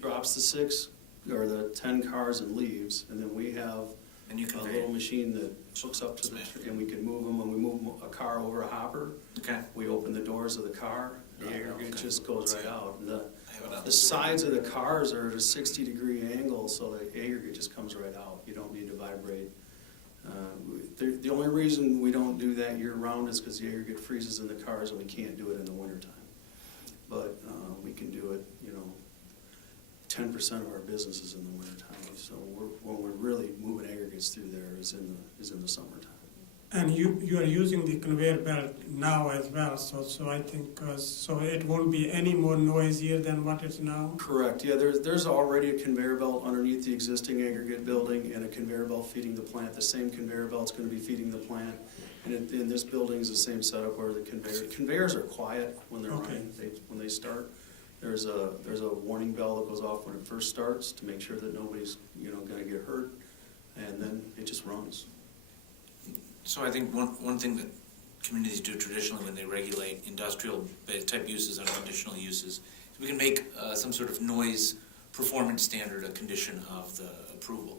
drops the 6 or the 10 cars and leaves, and then we have And you a convey little it? machine that hooks up to the, and we can move them. When we move a car over a hopper, Okay. we open the doors of the car, the aggregate okay. just goes right out. And I have it on the sides of the cars are at a 60-degree angle, so the aggregate just comes right out. You don't need to vibrate. The only reason we don't do that year-round is because the aggregate freezes in the cars and we can't do it in the wintertime. But we can do it, you know, 10% of our business is in the wintertime. So when we're really moving aggregates through there is in the summertime. And you are using the conveyor belt now as well, so I think, so it won't be any more noisier than what it's now? Correct, yeah, there's already a conveyor belt underneath the existing aggregate building and a conveyor belt feeding the plant. The same conveyor belt's gonna be feeding the plant. And in this building is the same setup where the conveyors are quiet when they're Okay. running, when they start. There's a warning bell that goes off when it first starts to make sure that nobody's, you know, gonna get hurt, and then it just runs. So I think one thing that communities do traditionally when they regulate industrial type uses and conditional uses, is we can make some sort of noise performance standard a condition of the approval.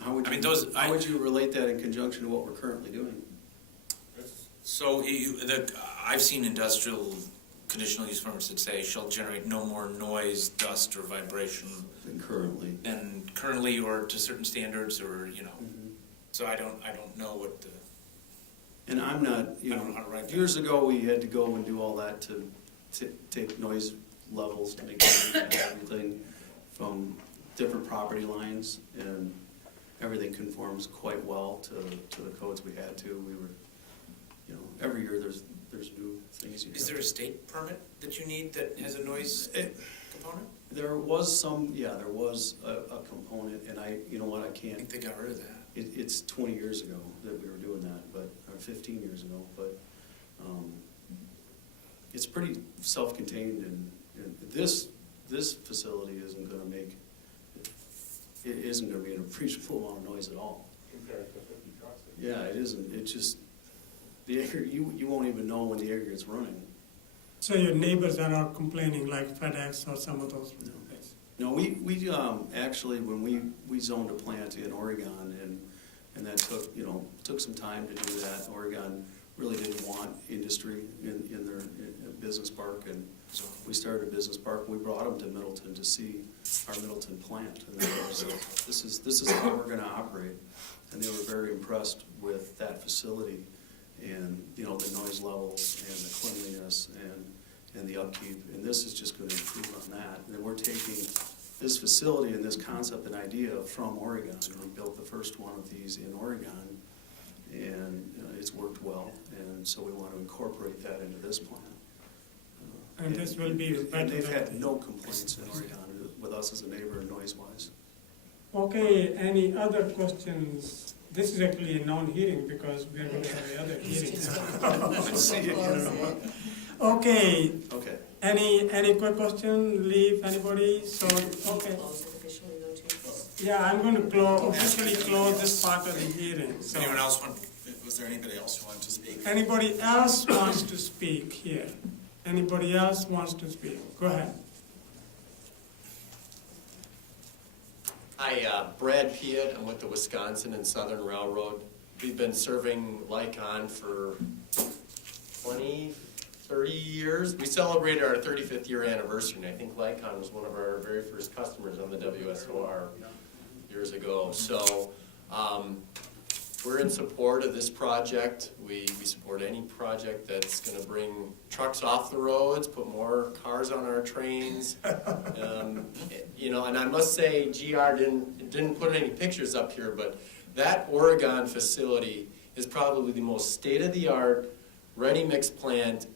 How would I mean, you, how would you relate that in conjunction to what we're currently doing? So I've seen industrial conditional use permits that say shall generate no more noise, dust, or vibration Than currently. than currently or to certain standards, or, you know. Mhm. So I don't know what the, And I'm not, you I don't know know, how to write that. years ago, we had to go and do all that to take noise levels to make sure we had everything from different property lines, and everything conforms quite well to the codes we had to. We were, you know, every year there's new things you have. Is there a state permit that you need that has a noise component? There was some, yeah, there was a component, and you know what, I I can't, think they got rid of that. it's 20 years ago that we were doing that, but, or 15 years ago, but it's pretty self-contained, and this facility isn't gonna make, it isn't gonna be an appreciable amount of noise at all. Compared to 50 trucks. Yeah, it isn't, it just, the aggregate, you won't even know when the aggregate's running. So your neighbors are not complaining like FedEx or some of those places? No, we actually, when we zoned a plant in Oregon, and that took some time to do that. Oregon really didn't want industry in their business park, and so we started a business park, and we brought them to Middleton to see our Middleton plant. And they were, so this is how we're gonna operate. And they were very impressed with that facility, and, you know, the noise levels and the cleanliness and the upkeep, and this is just gonna improve on that. And then we're taking this facility and this concept and idea from Oregon. We built the first one of these in Oregon, and it's worked well, and so we want to incorporate that into this plan. And this will be And better they've than had the- no complaints in Oregon with us as a neighbor noise-wise. Okay, any other questions? This is actually a non-hearing because we're going to have the other hearing. Let's see it. Okay, Okay. any quick question, leave, anybody? So, okay. Close it officially though too. Yeah, I'm going to officially close this part of the hearing. So, Anyone else want? Was there anybody else who wanted to speak? anybody else wants to speak here? Anybody else wants to speak? Go ahead. Hi, Brad Piet. I'm with the Wisconsin and Southern Railroad. We've been serving Lycon for 20, 30 years. We celebrated our 35th year anniversary, and I think Lycon was one of our very first customers on the WSOR years ago. So we're in support of this project. We support any project that's going to bring trucks off the roads, put more cars on our trains. You know, and I must say, GR didn't put any pictures up here, but that Oregon facility is probably the most state-of-the-art ready-mix plant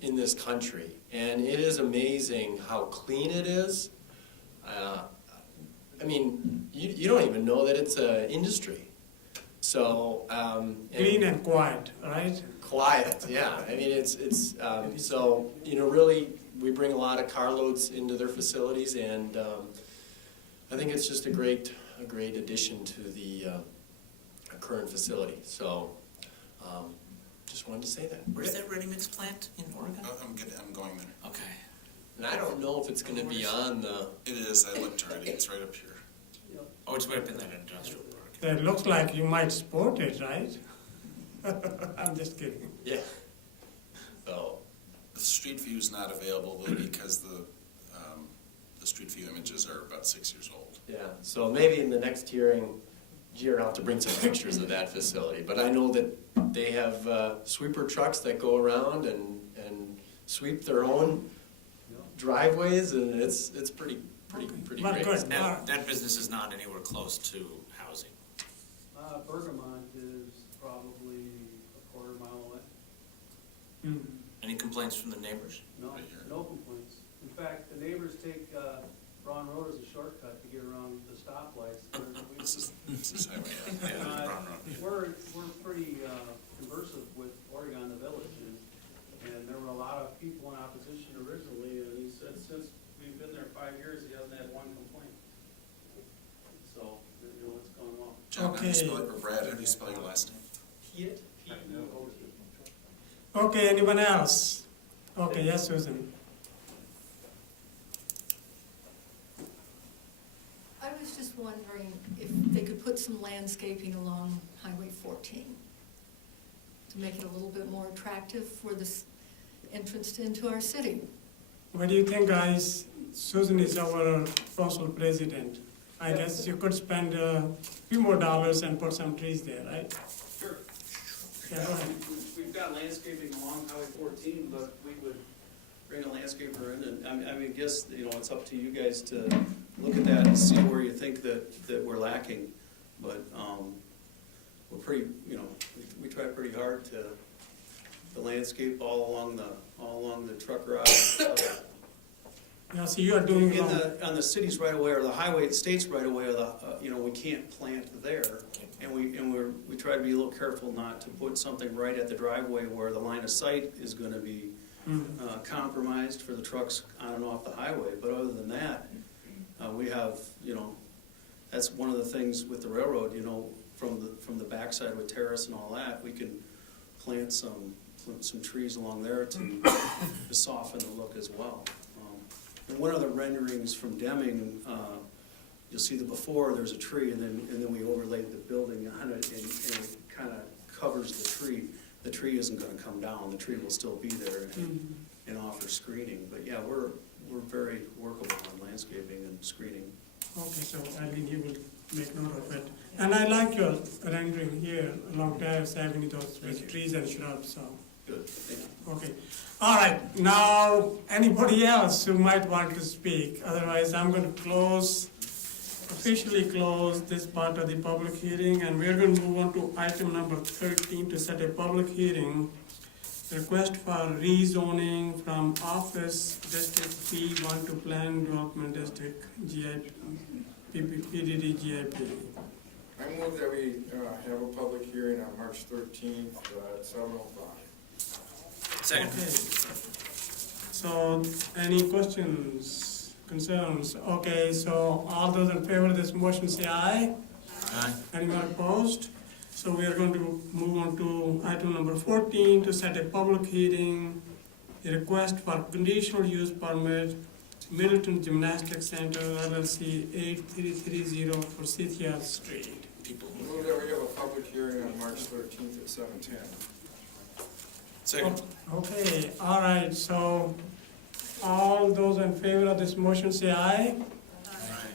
in this country. And it is amazing how clean it is. I mean, you don't even know that it's an industry. So, Clean and quiet, right? quiet, yeah. I mean, so, really, we bring a lot of carloads into their facilities, and I think it's just a great addition to the current facility. So, just wanted to say that. Where's that ready-mix plant in Oregon? I'm going there. Okay. And I don't know if it's gonna be on the, It is, I looked already, it's right up here. Oh, it's way up in that industrial park. It looks like you might support it, right? I'm just kidding. yeah. So, The street view is not available though because the street view images are about 6 years old. yeah, so maybe in the next hearing, you're out to bring some pictures of that facility. But I know that they have sweeper trucks that go around and sweep their own driveways, and it's pretty Well, great. good. That business is not anywhere close to housing. Bergamot is probably a quarter mile away. Mm. Any complaints from the neighbors? No, Right here. no complaints. In fact, the neighbors take Ron Road as a shortcut to get around the stoplights. This is highway. Yeah. Brown Road. We're pretty conversant with Oregon, the village, and there were a lot of people in opposition originally, and he said since we've been there 5 years, he hasn't had one complaint. So, it's gone well. John, how do you Okay. spell it, or Brad, how do you spell your last name? Piet, Okay, anyone else? Okay, yes, Susan. I was just wondering if they could put some landscaping along Highway 14 to make it a little bit more attractive for this entrance into our city. What do you think, guys? Susan is our council president. I guess you could spend a few more dollars and put some trees there, right? Sure. Yeah, go ahead. We've got landscaping along Highway 14, but we would bring a landscaper in, and I mean, I guess, it's up to you guys to look at that and see where you think that we're lacking. But, we're pretty, we try pretty hard to landscape all along the truck route. Yeah, so you are doing wrong. On the city's right of way or the highway, the state's right of way, or we can't plant there. And we try to be a little careful not to put something right at the driveway where the line of sight is gonna be compromised for the trucks on and off the highway. But other than that, we have, that's one of the things with the railroad, from the backside with terrace and all that, we can plant some trees along there to soften the look as well. And one of the renderings from Deming, you'll see the before, there's a tree, and then we overlaid the building on it, and it kind of covers the tree. The tree isn't going to come down, the tree will still be there and offer screening. But yeah, we're very workable on landscaping and screening. Okay, so Eileen, you will make note of it. And I like your rendering here along Terrace Avenue, those with trees and shrubs, so. Good, thank you. Okay. All right, now, anybody else who might want to speak? Otherwise, I'm going to officially close this part of the public hearing, and we're going to move on to item number 13 to set a public hearing. Request for rezoning from Office District P1 to Plan Development District, GIP, PDD GIP. I move that we have a public hearing on March 13th at 7:05. Second. Okay. So, any questions, concerns? Okay, so all those in favor of this motion say aye. Aye. Anyone opposed? So we are going to move on to item number 14 to set a public hearing, a request for conditional use permit, Middleton Gymnastics Center, LLC, 8330 Forsythia Street. Move that we have a public hearing on March 13th at 7:10. Second. Okay, all right, so all those in favor of this motion say aye.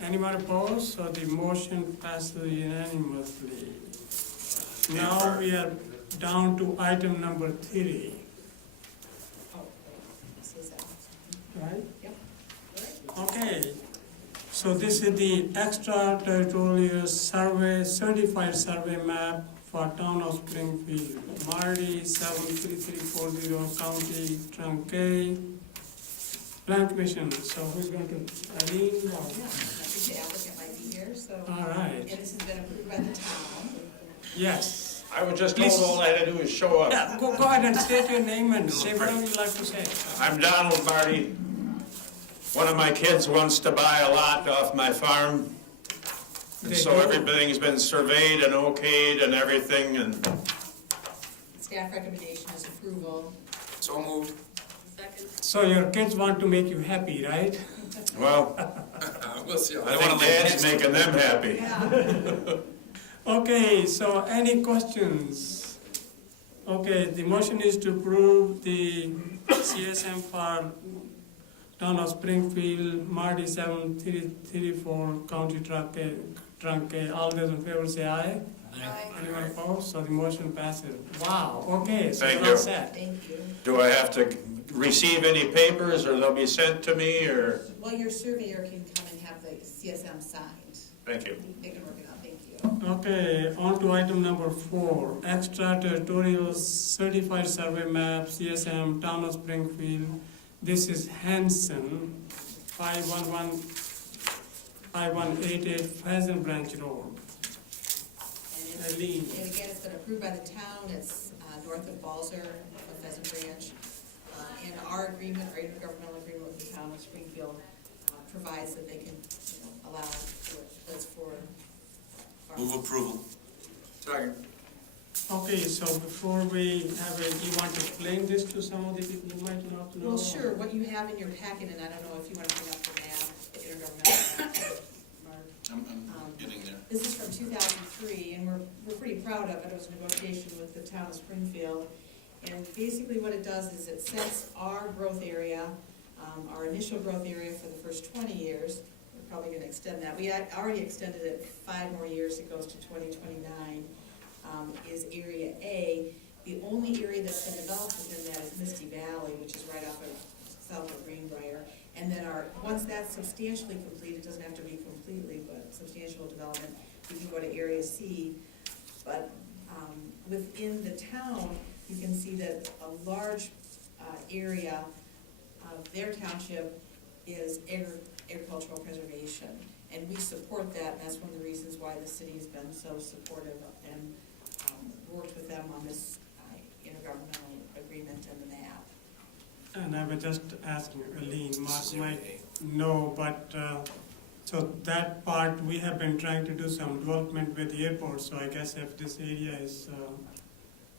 Anyone opposed? So the motion passes unanimously. Now we are down to item number 3, right? Yep. Okay, so this is the extraterritorial survey, certified survey map for Town of Springfield. Marty, 73340, County, Trunkee. Plan Commission, so who's going to, Eileen? Yeah, I think the applicant might be here, so. All right. And this has been approved by the town. Yes. I was just told Please. all I had to do is show up. Yeah, go ahead and state your name and say whatever you like to say. I'm Donald Marty. One of my kids wants to buy a lot off my farm. And They so do. everything's been surveyed and okayed and everything, and Staff recommendation is approval. So moved. Second. So your kids want to make you happy, right? well, We'll see. I think Dad's making them happy. Yeah. Okay, so any questions? Okay, the motion is to approve the CSM for Town of Springfield, Marty 7334, County Trunkee. All those in favor say aye. Anyone opposed? So the motion passes. Wow, okay, so Thank you're all you. set. Thank you. Do I have to receive any papers, or they'll be sent to me, or? Well, your surveyor can come and have the CSM signed. Thank you. They can work it out, thank you. Okay, on to item number 4, extraterritorial certified survey map, CSM, Town of Springfield. This is Hanson, 5188 Pheasant Branch Road. Eileen. And again, it's been approved by the town, it's north of Balzer, of Pheasant Branch. And our agreement, our intergovernmental agreement with the town of Springfield provides that they can, allow that's for. Move approval. Second. Okay, so before we have it, you want to explain this to some of the people who might not know? Well, sure, what you have in your packet, and I don't know if you want to bring up the map, the intergovernmental map, Mark. I'm getting there. This is from 2003, and we're pretty proud of it. It was a negotiation with the town of Springfield. And basically what it does is it sets our growth area, our initial growth area for the first 20 years. We're probably going to extend that. We had already extended it 5 more years. It goes to 2029, is Area A. The only area that's been developed within that is Misty Valley, which is right off of south of Greenbrier. And then once that's substantially complete, it doesn't have to be completely, but substantial development, we can go to Area C. But within the town, you can see that a large area of their township is agricultural preservation. And we support that, and that's one of the reasons why the city's been so supportive and worked with them on this intergovernmental agreement and the map. And I was just asking Eileen, Mark might know, but, so that part, we have been trying to do some development with the airport, so I guess if this area is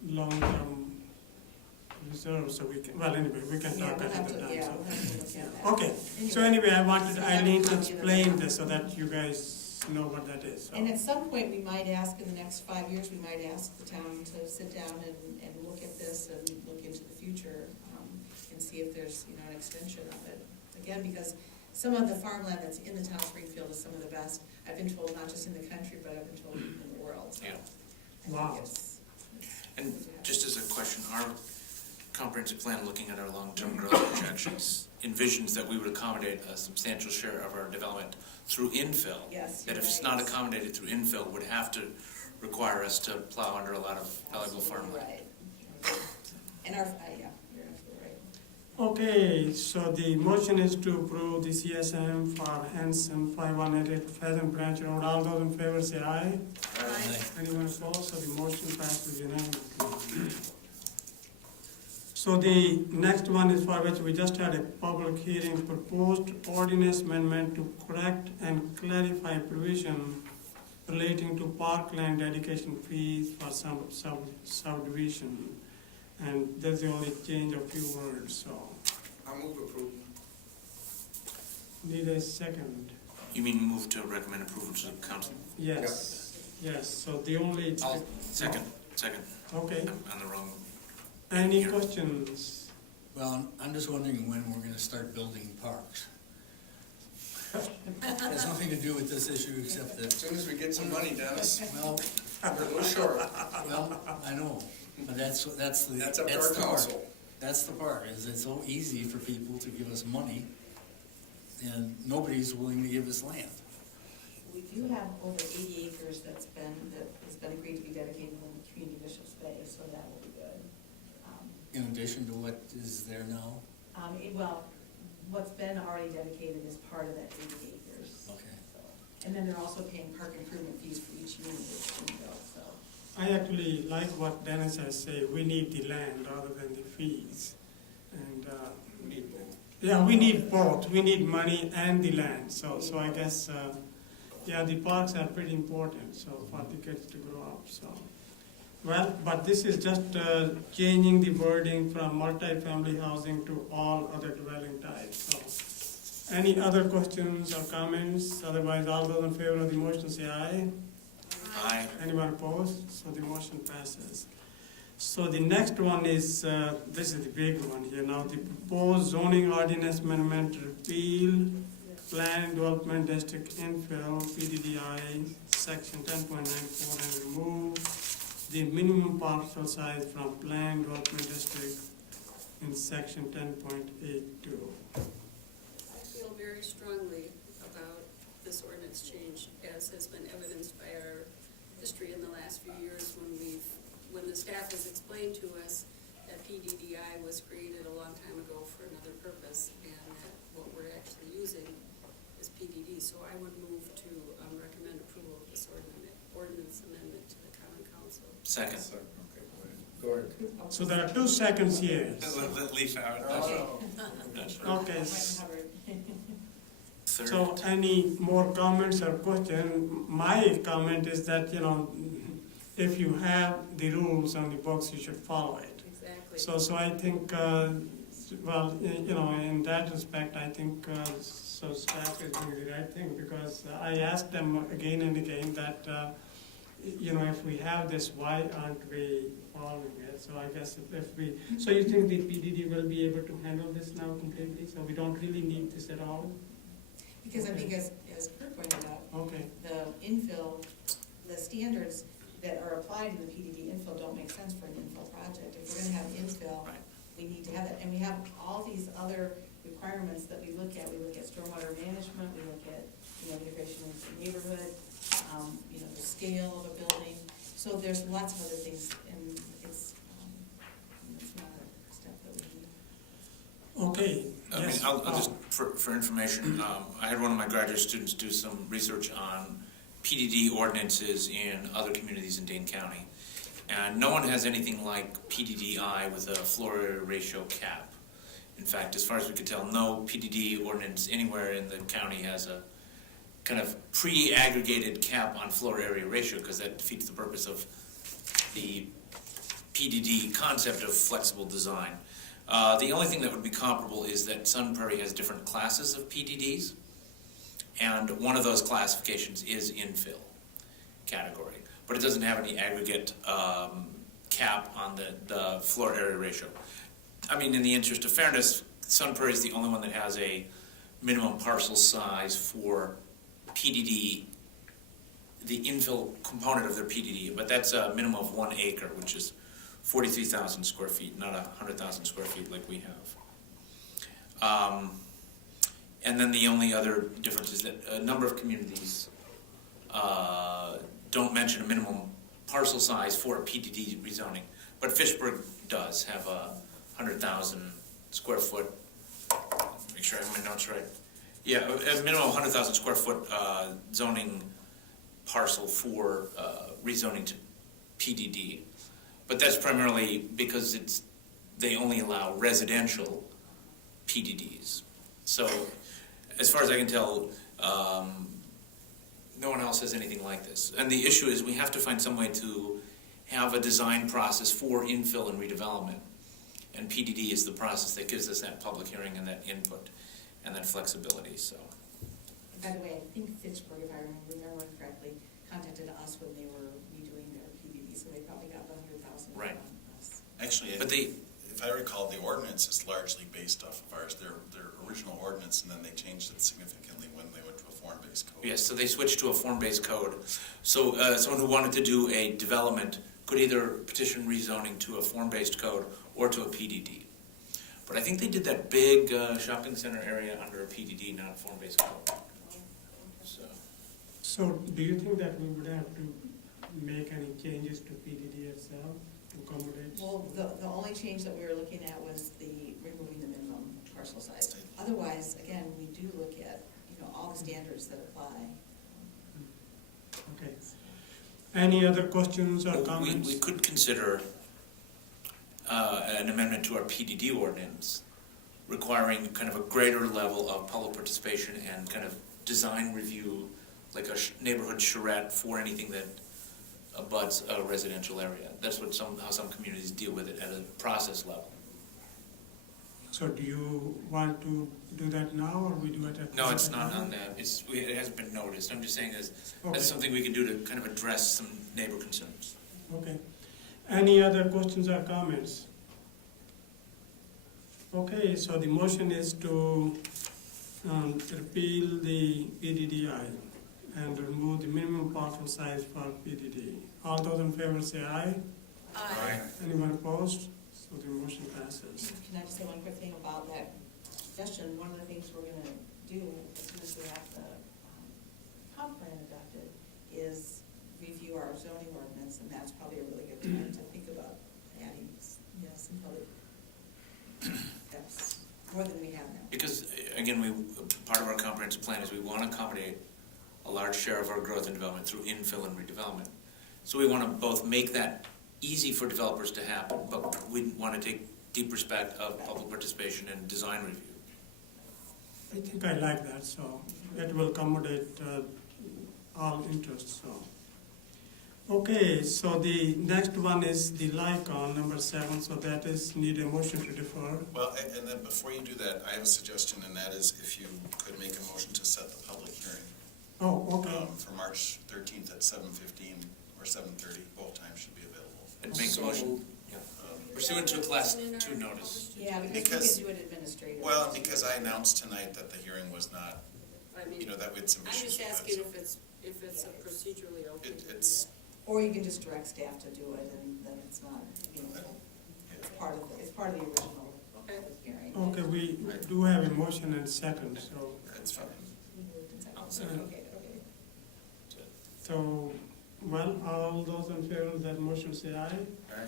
long-term reserve, so we can, well, anyway, we can Yeah, talk we'll have another to, time. yeah, So. we'll have to look at that. Okay, so anyway, I wanted Eileen to explain this so that you guys know what that is. So. And at some point, we might ask, in the next 5 years, we might ask the town to sit down and look at this and look into the future, and see if there's, an extension of it. Again, because some of the farmland that's in the town of Springfield is some of the best, I've been told, not just in the country, but I've been told in the world. So Yeah. I think Wow. it's And just as a question, our comprehensive plan, looking at our long-term growth projections, envisions that we would accommodate a substantial share of our development through infill. Yes, That if it's you're not right. accommodated through infill, would have to require us to plow under a lot of valuable absolutely farmland. right. And yeah, you're absolutely right. Okay, so the motion is to approve the CSM for Hanson 5188 Pheasant Branch Road. All those in favor say aye. Anyone opposed? So the motion passes unanimously. So the next one is for which we just had a public hearing, proposed ordinance amendment to correct and clarify provision relating to parkland dedication fees for some subdivision. And there's the only change of few words, so I'll move approval. need a second. You mean move to recommend approval to the council? Yes, yes, so the only, I'll second. okay. I'm on the wrong. Any questions? Well, I'm just wondering when we're gonna start building parks. Has nothing to do with this issue except As that, soon as we get some money, Dennis, well, we're a little short. well, I know, but that's the. That's up to our the part. council. That's the part, is it's so easy for people to give us money, and nobody's willing to give us land. We can do have over 80 acres that has been agreed to be dedicated in the community Bishop's Bay, so that will be good. In addition to what is there now? Well, what's been already dedicated is part of that 80 acres. Okay. So, and then they're also paying park improvement fees for each unit that's being built, so. I actually like what Dennis has said, we need the land rather than the fees. And, We need both. yeah, we need both, we need money and the land, so I guess, yeah, the parks are pretty important, so for the kids to grow up, so. Well, but this is just changing the wording from multi-family housing to all other dwelling types, so. Any other questions or comments? Otherwise, all those in favor of the motion say aye. Aye. Anyone opposed? So the motion passes. So the next one is, this is the big one here now, the proposed zoning ordinance amendment repeal, plan development district infill, PDDI, section 10.94, and remove the minimum parcel size from plan development district in section 10.82. I feel very strongly about this ordinance change, as has been evidenced by our history in the last few years when the staff has explained to us that PDDI was created a long time ago for another purpose, and that what we're actually using is PDD. So I would move to recommend approval of this ordinance amendment to the Common Council. Second. Okay, go ahead. So there are 2 seconds here. Let Lisa out. Okay. Hubbard. Third. So any more comments or question? My comment is that, if you have the rules on the books, you should follow it. Exactly. So I think, in that respect, I think, so staff is doing the right thing, because I asked them again and again that, if we have this, why aren't we following it? So I guess so you think the PDD will be able to handle this now completely? So we don't really need this at all? Because I think as Kurt pointed out, Okay. the infill, the standards that are applied in the PDD infill don't make sense for an infill project. If we're gonna have infill, Right. we need to have it, and we have all these other requirements that we look at. We look at stormwater management, we look at, integration into the neighborhood, the scale of a building. So there's lots of other things, and it's not a step that we need. Okay. I mean, Yes. I'll just, for information, I had one of my graduate students do some research on PDD ordinances in other communities in Dane County. And no one has anything like PDDI with a floor area ratio cap. In fact, as far as we could tell, no PDD ordinance anywhere in the county has a kind of pre-aggregated cap on floor area ratio, because that defeats the purpose of the PDD concept of flexible design. The only thing that would be comparable is that Sun Prairie has different classes of PDDs, and one of those classifications is infill category, but it doesn't have any aggregate cap on the floor area ratio. I mean, in the interest of fairness, Sun Prairie is the only one that has a minimum parcel size for PDD, the infill component of their PDD, but that's a minimum of 1 acre, which is 43,000 square feet, not 100,000 square feet like we have. And then the only other difference is that a number of communities don't mention a minimum parcel size for a PDD rezoning, but Fitchburg does have a 100,000 square foot, make sure I have my notes right. Yeah, a minimum of 100,000 square foot zoning parcel for rezoning to PDD. But that's primarily because they only allow residential PDDs. So, as far as I can tell, no one else has anything like this. And the issue is we have to find some way to have a design process for infill and redevelopment. And PDD is the process that gives us that public hearing and that input and that flexibility, so. By the way, I think Fitchburg, if I remember correctly, contacted us when they were redoing their PDD, so they probably got the 100,000 from Right. us. Actually, But if I recall, the ordinance is largely based off of ours, their original ordinance, and then they changed it significantly when they went to a form-based code. Yes, so they switched to a form-based code. So someone who wanted to do a development could either petition rezoning to a form-based code or to a PDD. But I think they did that big shopping center area under a PDD, not a form-based code. So. So do you think that we would have to make any changes to PDD itself to accommodate? Well, the only change that we were looking at was the removing the minimum parcel size. Otherwise, again, we do look at, all the standards that apply. Okay. Any other questions or Well, comments? we could consider an amendment to our PDD ordinance requiring kind of a greater level of public participation and kind of design review, like a neighborhood charrette for anything that abuts a residential area. That's what how some communities deal with it at a process level. So do you want to do that now, or we do it at? No, it's not on that. It hasn't been noticed. I'm just saying Okay. that's something we can do to kind of address some neighbor concerns. Okay. Any other questions or comments? Okay, so the motion is to repeal the PDDI and remove the minimum parcel size for PDD. All those in favor say aye. Aye. Anyone opposed? So the motion passes. Can I just say one quick thing about that suggestion? One of the things we're gonna do as soon as we have the comp plan adopted is review our zoning ordinance, and that's probably a really good time to think about adding, some public steps, more than we have now. Because, again, part of our comprehensive plan is we want to accommodate a large share of our growth and development through infill and redevelopment. So we want to both make that easy for developers to happen, but we want to take deep respect of public participation and design review. I think I like that, so it will accommodate all interests, so. Okay, so the next one is the LICON, number 7, so that is need a motion to defer. Well, and then before you do that, I have a suggestion, and that is if you could make a motion to set the public hearing Oh, okay. for March 13th at 7:15 or 7:30, both times should be available. And make a motion pursuant to a class 2 notice. Yeah, because we can do it administratively. Well, because I announced tonight that the hearing was not, I mean, that we had some I'm issues just with asking it. if it's procedurally okay to do It's, Or you can just direct staff to do it, and then it's not, it's part of the original Okay. hearing. Okay, we do have a motion and second, so, it's fine. Okay. so, well, all those in favor of that motion say aye.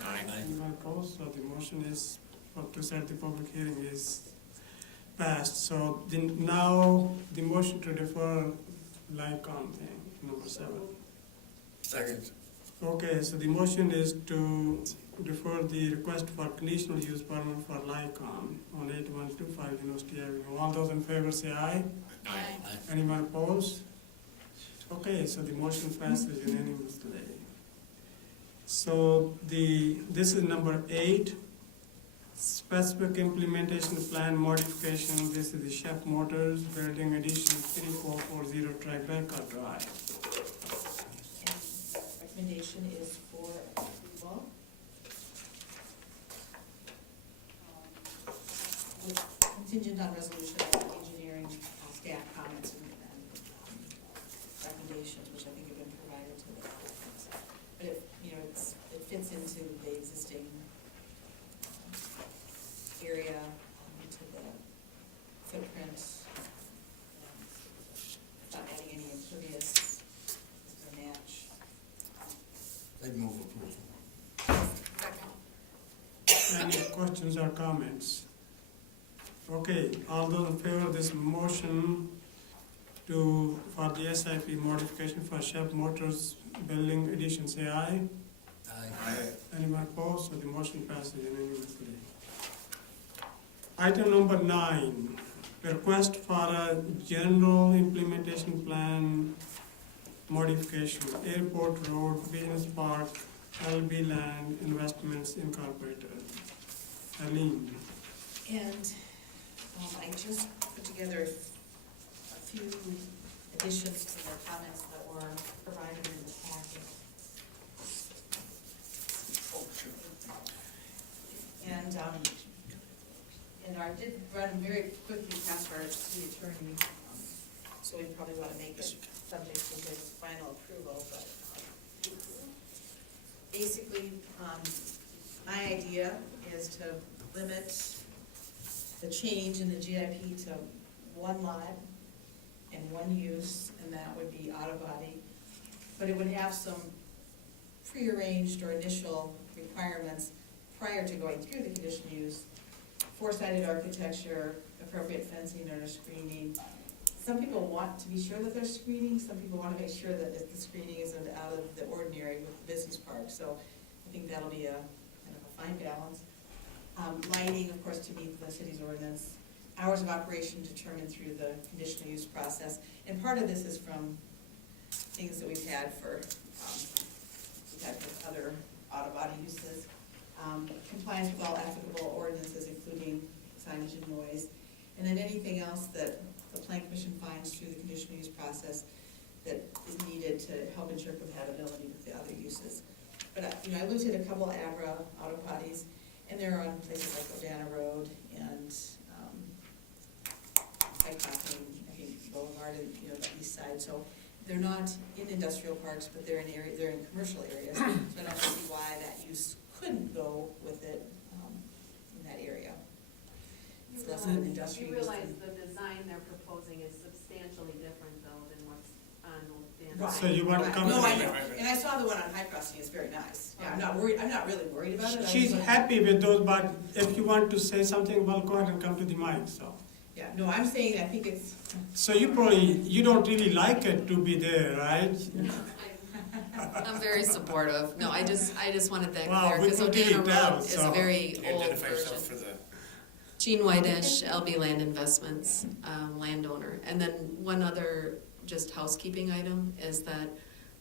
Aye. Anyone opposed? So the motion is, to set the public hearing is passed. So now the motion to defer LICON thing, number 7. Second. Okay, so the motion is to defer the request for conditional use permit for LICON on 8125 University Avenue. All those in favor say aye. Aye. Anyone opposed? Okay, so the motion passes unanimously. So this is number 8, specific implementation plan modification. This is the Chef Motors Building Addition 3440 Tribeca Drive. Recommendation is for approval. With contingent on resolution of engineering staff comments and recommendations, which I think have been provided to the applicants. But it fits into the existing area, into the footprint, not adding any impervious or match. I'd move approval. Any questions or comments? Okay, all those in favor of this motion for the SIP modification for Chef Motors Building Addition, say aye. Aye. Anyone opposed? So the motion passes unanimously. Item number 9, request for a general implementation plan modification, Airport Road, Business Park, LB Land Investments Incorporated. Aline. And I just put together a few additions to the comments that were provided in the packet. And I did run very quickly past our city attorney, so we probably want to make it subject to his final approval, but basically, my idea is to limit the change in the GIP to one lot and one use, and that would be auto body but it would have some prearranged or initial requirements prior to going through the conditional use. Four-sided architecture, appropriate fencing or screening. Some people want to be sure that there's screening, some people want to make sure that the screening isn't out of the ordinary with the business park, so I think that'll be a kind of a fine balance. Lighting, of course, to meet the city's ordinance. Hours of operation determined through the conditional use process, and part of this is from things that we've had for other auto body uses. Compliance with all applicable ordinances, including signage and noise, and then anything else that the plan commission finds through the conditional use process that is needed to help ensure compatibility with the other uses. But I looked at a couple of Abra auto bodies, and they're on places like Odana Road and Boulevard and the east side. So they're not in industrial parks, but they're in commercial areas. So I don't see why that use couldn't go with it in that area. It's less of an industrial You use realize than- the design they're proposing is substantially different though than what's on Old Dan. Right. So you want to come No, to I know, and I saw the one on High Crossing, it's very nice. Yeah, I'm not really worried about it. She's happy with those, but if you want to say something, well, go ahead and come to the mic, so. Yeah, no, I'm saying, I think it's, So you don't really like it to be there, right? I'm very supportive. No, I just wanted that Wow, clear, we because could really Odana tell, Road is so- a very old Identify yourself for version. the. Jean Whitish, LB Land Investments, landowner. And then one other just housekeeping item is that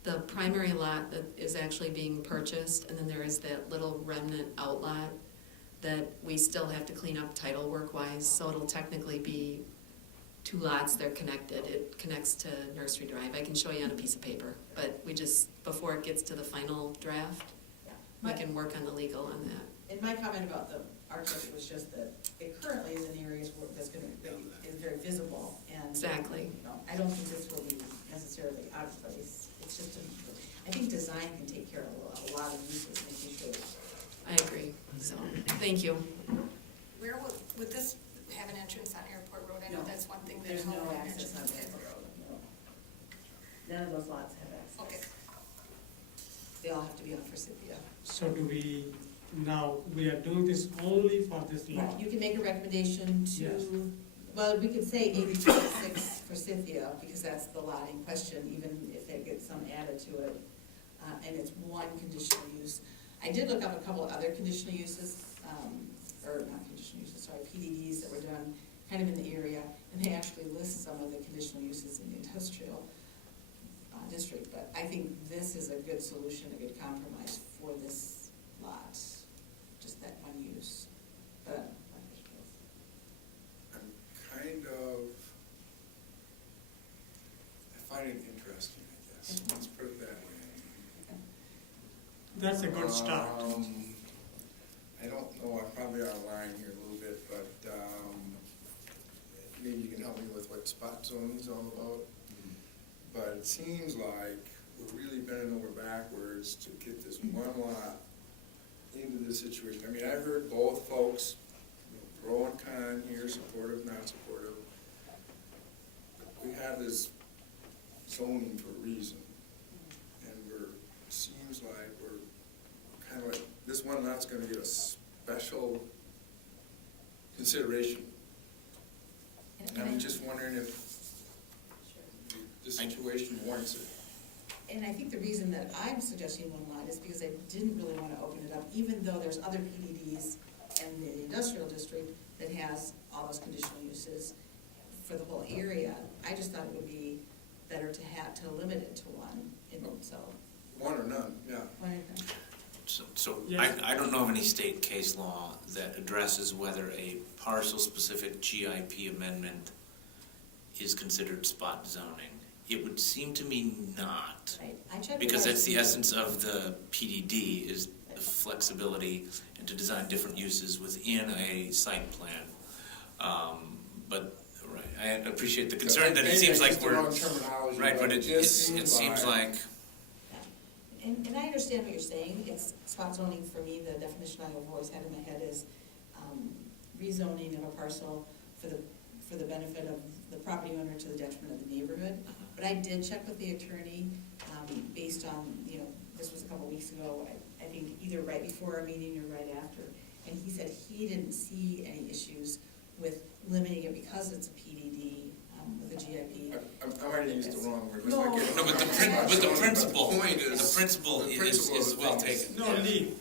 the primary lot that is actually being purchased, and then there is that little remnant outlot that we still have to clean up title work-wise, so it'll technically be two lots, they're connected. It connects to Nursery Drive. I can show you on a piece of paper, but we just, before it gets to the final draft, we can work on the legal on that. and my comment about the architecture was just that it currently is in areas where that's gonna be, is very visible, and. Exactly. I don't think this will be necessarily out of place. It's just, I think design can take care of a lot of uses, making sure. I agree, so, thank you. Where would this have an entrance on Airport Road? I know No. that's one thing that. There's no homeowner access on mentioned. Denver Road, no. None of those lots have access. Okay. They all have to be on Forsythia. So we are doing this only for this Right, lot? you can make a recommendation Yes. to, well, we could say 82.6 Forsythia, because that's the lot in question, even if they get some added to it. And it's one conditional use. I did look up a couple of other conditional uses, or not conditional uses, sorry, PDDs that were done kind of in the area, and they actually list some of the conditional uses in the industrial district. But I think this is a good solution, a good compromise for this lot, just that one use. But I'm kind of, I find it interesting, I guess. Let's put it that way. That's a good start. I don't know, I'm probably out of line here a little bit, but maybe you can help me with what spot zoning is all about. But it seems like we're really bending over backwards to get this one lot into this situation. I mean, I've heard both folks, pro and con here, supportive, not supportive. We have this zoning for a reason, and seems like we're kind of like, this one lot's gonna get a special consideration. And I'm just wondering if the situation warrants it. And I think the reason that I'm suggesting one lot is because I didn't really want to open it up, even though there's other PDDs in the industrial district that has all those conditional uses for the whole area. I just thought it would be better to limit it to one, so. One or none, yeah. One or none. So Yes. I don't know of any state case law that addresses whether a parcel-specific GIP amendment is considered spot zoning. It would seem to me not, Right, I checked. because with that's the our- essence of the PDD, is the flexibility and to design different uses within a site plan. But, right, I appreciate the concern that it Maybe seems I like used the we're, wrong terminology, right, but it just seems like, And I understand what you're saying, it's spot zoning for me, the definition I've always had in my head is rezoning of a parcel for the benefit of the property owner to the detriment of the neighborhood. But I did check with the attorney, based on, you know, this was a couple weeks ago, I think either right before our meeting or right after. And he said he didn't see any issues with limiting it because it's a PDD, with a GIP. I might have used the wrong word. No. No, but the principle, The point is- the principle the principle is of well things. taken. No, Lee,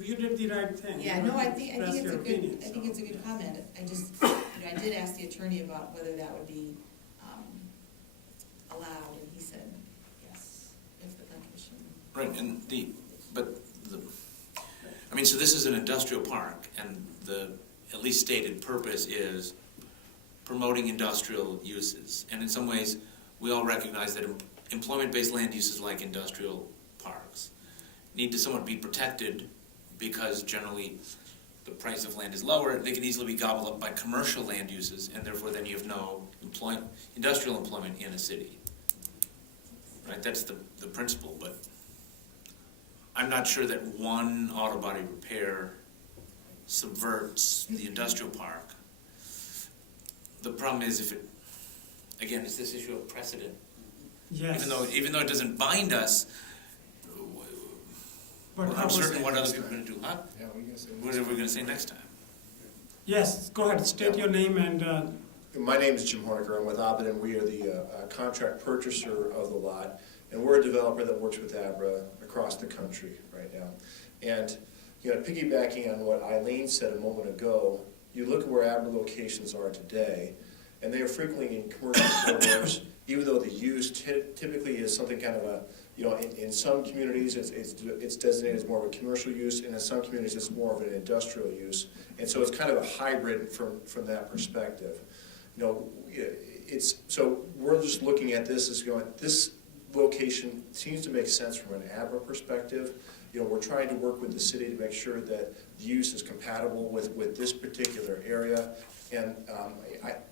you did the right thing. Yeah, no, I think Express it's your a good, opinion, I think so. it's a good comment. I just, you know, I did ask the attorney about whether that would be, allowed, and he said, yes, if the plan commission. Right, and I mean, so this is an industrial park, and the at least stated purpose is promoting industrial uses. And in some ways, we all recognize that employment-based land uses like industrial parks need to somewhat be protected because generally the price of land is lower. They can easily be gobbled up by commercial land uses, and therefore then you have no industrial employment in a city. Right, that's the principle, but I'm not sure that one auto body repair subverts the industrial park. The problem is if it, again, it's this issue of precedent. Yes. Even though it doesn't bind us, But we're how was uncertain it? what other people are going to do. Huh? Yeah, we can say. What are we going to say next time? Yes, go ahead, state your name and, My name is Jim Horniker. I'm with Ovid, and we are the contract purchaser of the lot. And we're a developer that works with ABRA across the country right now. And, you know, piggybacking on what Eileen said a moment ago, you look at where ABRA locations are today, and they are frequently in commercial corridors, even though the use typically is something kind of a, you know, in some communities it's designated as more of a commercial use, and in some communities it's more of an industrial use. And so it's kind of a hybrid from that perspective. You know, so we're just looking at this as going, this location seems to make sense from an ABRA perspective. You know, we're trying to work with the city to make sure that the use is compatible with this particular area. And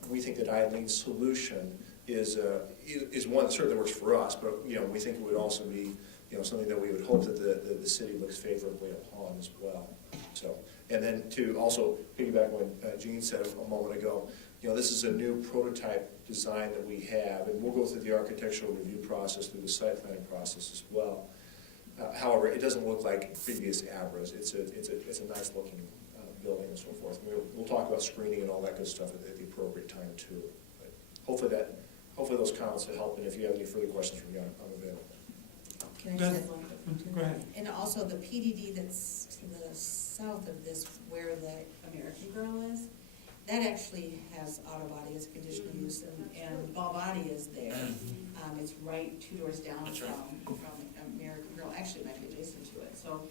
we think that Eileen's solution is one that certainly works for us, but, you know, we think it would also be, you know, something that we would hope that the city looks favorably upon as well. So, and then to also piggyback on what Jean said a moment ago, you know, this is a new prototype design that we have, and we'll go through the architectural review process, through the site planning process as well. However, it doesn't look like previous ABRAs. It's a nice looking building and so forth. We'll talk about screening and all that good stuff at the appropriate time too. But hopefully those comments will help, and if you have any further questions from me, I'm available. Can I just add one? go ahead. And also the PDD that's to the south of this, where the American Girl is, that actually has auto body as a conditional use, and Ball Body is there. It's right 2 doors down from American Girl, actually it might be adjacent to it. So,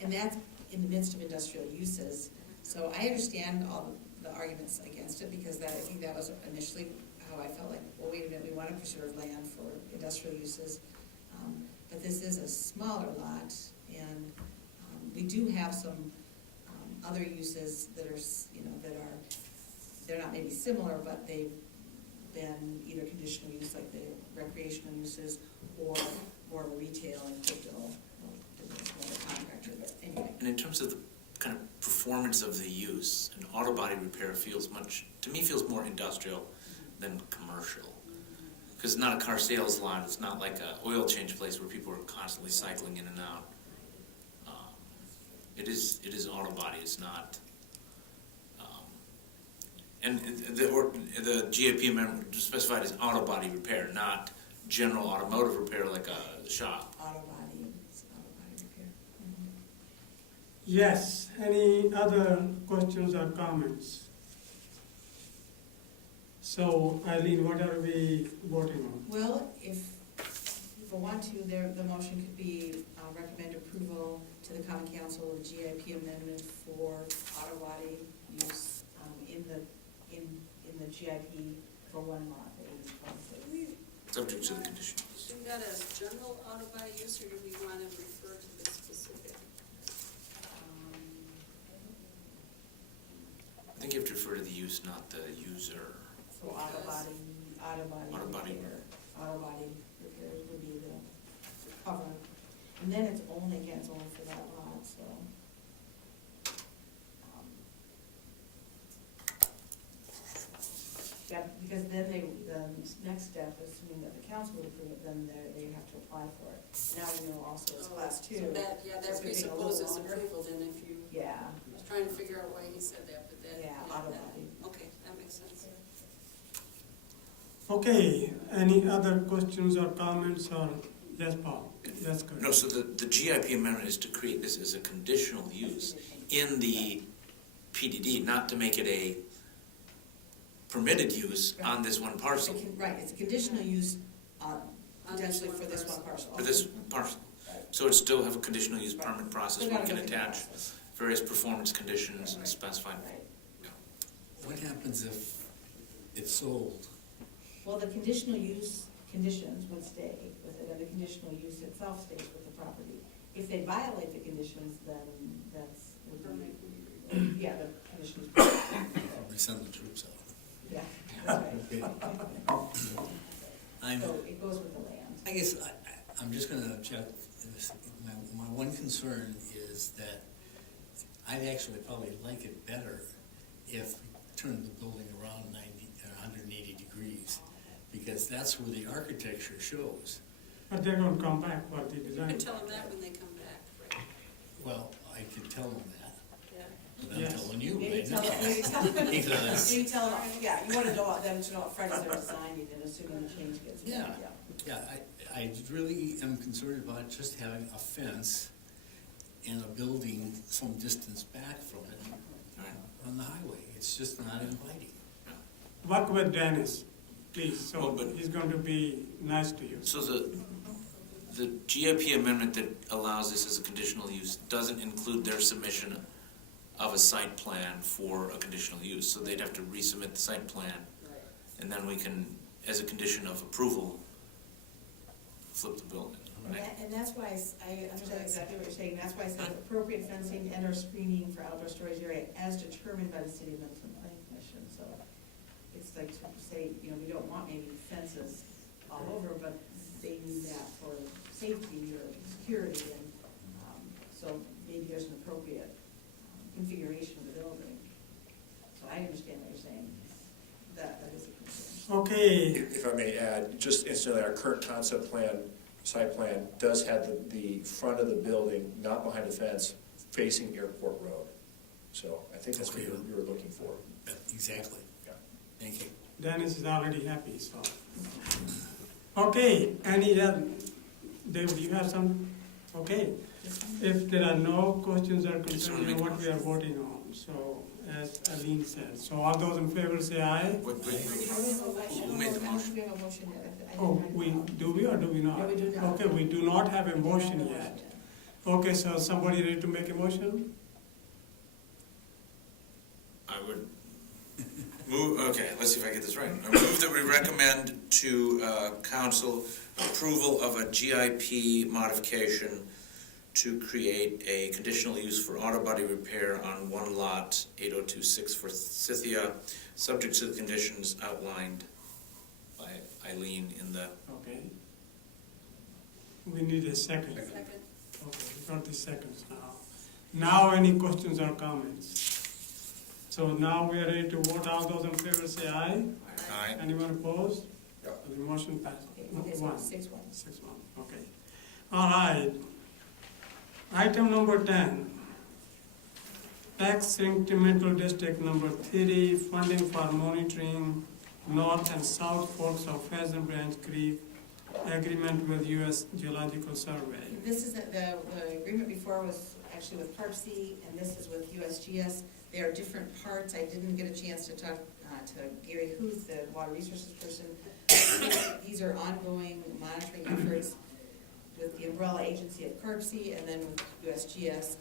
and that's in the midst of industrial uses. So I understand all the arguments against it, because I think that was initially how I felt like, well, wait a minute, we want to preserve land for industrial uses. But this is a smaller lot, and we do have some other uses that are, you know, they're not maybe similar, but they've been either conditional use, like the recreational uses, or more of a retail and crypto, contractor, but anyway. And in terms of the kind of performance of the use, an auto body repair feels more industrial than commercial. Because it's not a car sales lot, it's not like an oil change place where people are constantly cycling in and out. It is auto body, it's not. And the GAP amendment specified as auto body repair, not general automotive repair like a shop. Auto body repair. Yes, any other questions or comments? So Eileen, what are we voting on? Well, if people want to, the motion could be recommend approval to the common council of the GIP amendment for auto body use in the GIP for one lot. Subject to the condition. Do that as general auto body use, or do we want to refer to the specific? I think you have to refer to the use, not the user. So auto body repair. Auto body repair would be the cover. And then it's only for that lot, so. Yeah, because then the next step, assuming that the council will approve it, then they have to apply for it. Now we know also it's class two. So that, yeah, so that it's gonna take a little presupposes longer. approval then if you, Yeah, I was trying to figure out why he said that, but that. yeah, that- auto body. Okay, that makes sense. Okay, any other questions or comments or, yes, Paul? Yes, go ahead. No, so the GIP amendment is to create this as a conditional use in the PDD, not to make it a permitted use on this one parcel, Right, it's a conditional use, On potentially this for one this one parcel. parcel. for this parcel. So it still have a conditional use permit process, Still we gotta can go through the attach process. various performance conditions and specify. Right. What happens if it's sold? Well, the conditional use conditions would stay with it, and the conditional use itself stays with the property. If they violate the conditions, then that's, yeah, the conditions. We send the troops out. Yeah, that's right. I'm, So it goes with the land. I guess I'm just gonna object. My one concern is that I'd actually probably like it better if we turned the building around 180 degrees, because that's where the architecture shows. But they're gonna come back for the You design. can tell them that when they come back, right? Well, I could tell them that, Yeah. but I'm Yes. telling you Maybe right tell now. them, maybe tell them, Because, maybe tell them, yeah, you wanna know them to know upfront as they're designing and assuming the change gets made, Yeah. yeah, I really am concerned about just having a fence and a building some distance back from it on the highway. It's just not inviting. Work with Dennis, please, so Well, but- he's going to be nice to you. So the GIP amendment that allows this as a conditional use doesn't include their submission of a site plan for a conditional use, so they'd have to resubmit the site plan, and then we can, as a condition of approval, flip the building. And that's why I understand exactly what you're saying, that's why I said appropriate fencing and or screening for outdoor storage area as determined by the city of Middleton Planning Commission, so it's like to say, you know, we don't want maybe fences all over, but they need that for safety or security, and, so maybe there's an appropriate configuration of the building. So I understand what you're saying, that is a concern. Okay, If I may add, just instantly, our current concept plan, site plan, does have the front of the building, not behind the fence, facing Airport Road. So I think that's what Okay. you were looking for. Exactly. Yeah. Thank you. Dennis is already happy, so. Okay, any, David, you have some? Okay. If there are no questions or concerns, then what we are voting on, so, as Aline said. So all those in favor say aye. Who made the motion? We have a motion yet. Oh, do we or do we not? No, we do not. Okay, we do not have a motion yet. Okay, so somebody ready to make a motion? I would move, okay, let's see if I get this right. I move that we recommend to council approval of a GIP modification to create a conditional use for auto body repair on one lot, 8026 Forsythia, subject to the conditions outlined by Eileen in the, Okay. We need a second. Second. Okay, we got the seconds now. Now, any questions or comments? So now we are ready to vote. All those in favor say aye. aye. Anyone opposed? The motion passed. Okay, so One. 6-1. 6-1, okay. All right. Item number 10. Tax incremental district number 3, funding for monitoring north and south forks of Pheasant Branch Creek, agreement with U.S. Geological Survey. This is, the agreement before was actually with Parksy, and this is with USGS. They are different parts. I didn't get a chance to talk to Gary Huth, the water resources person. These are ongoing monitoring efforts with the umbrella agency at Parksy and then with USGS.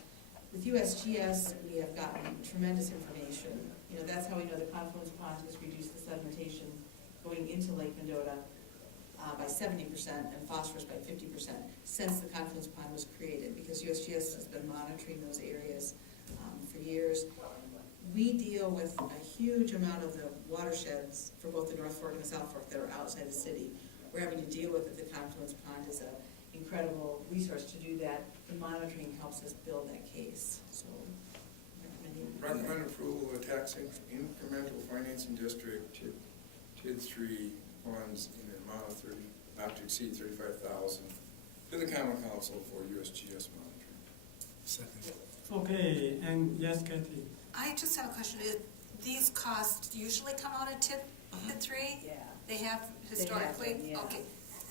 With USGS, we have gotten tremendous information. You know, that's how we know the confluence pond has reduced the sedimentation going into Lake Mendota by 70% and phosphorus by 50% since the confluence pond was created, because USGS has been monitoring those areas for years. We deal with a huge amount of the watersheds for both the North Fork and the South Fork that are outside the city. We're having to deal with it. The confluence pond is an incredible resource to do that. The monitoring helps us build that case, so. Recommend approval of a tax incremental financing district to TID 3 funds in an amount of 30, not to exceed 35,000 to the Common Council for USGS monitoring. Second. Okay, and yes, Kathy? I just have a question. These costs usually come out of TID 3? Yeah. They have historically? They have, yeah. Okay.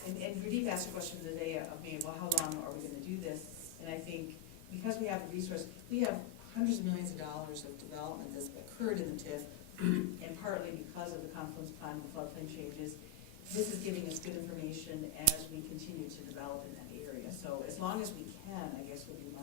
And Radeep asked a question today of me, well, how long are we gonna do this? And I think, because we have the resource, we have hundreds of millions of dollars of development that's occurred in the TIF, and partly because of the confluence pond and floodplain changes. This is giving us good information as we continue to develop in that area. So as long as we can, I guess would be my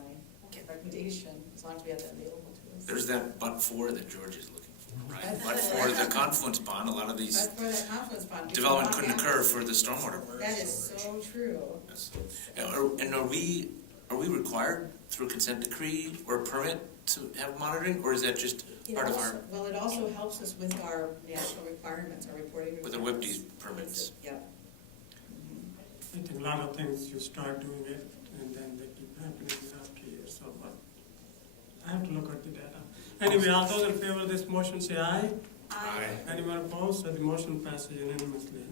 recommendation, as long as we have that available to us. There's that but for that George is looking for, right? But for the confluence bond, a lot of these But for that confluence pond. development couldn't occur for the stormwater. That is so true. Yes. And are we required through consent decree or permit to have monitoring, or is that just part of our, Well, it also helps us with our national requirements, our reporting with the requirements. WIPD permits? Yep. I think a lot of things, you start doing it, and then they keep happening after years, so, but I have to look at the data. Anyway, all those in favor of this motion say aye. Aye. Anyone opposed? So the motion passes unanimously.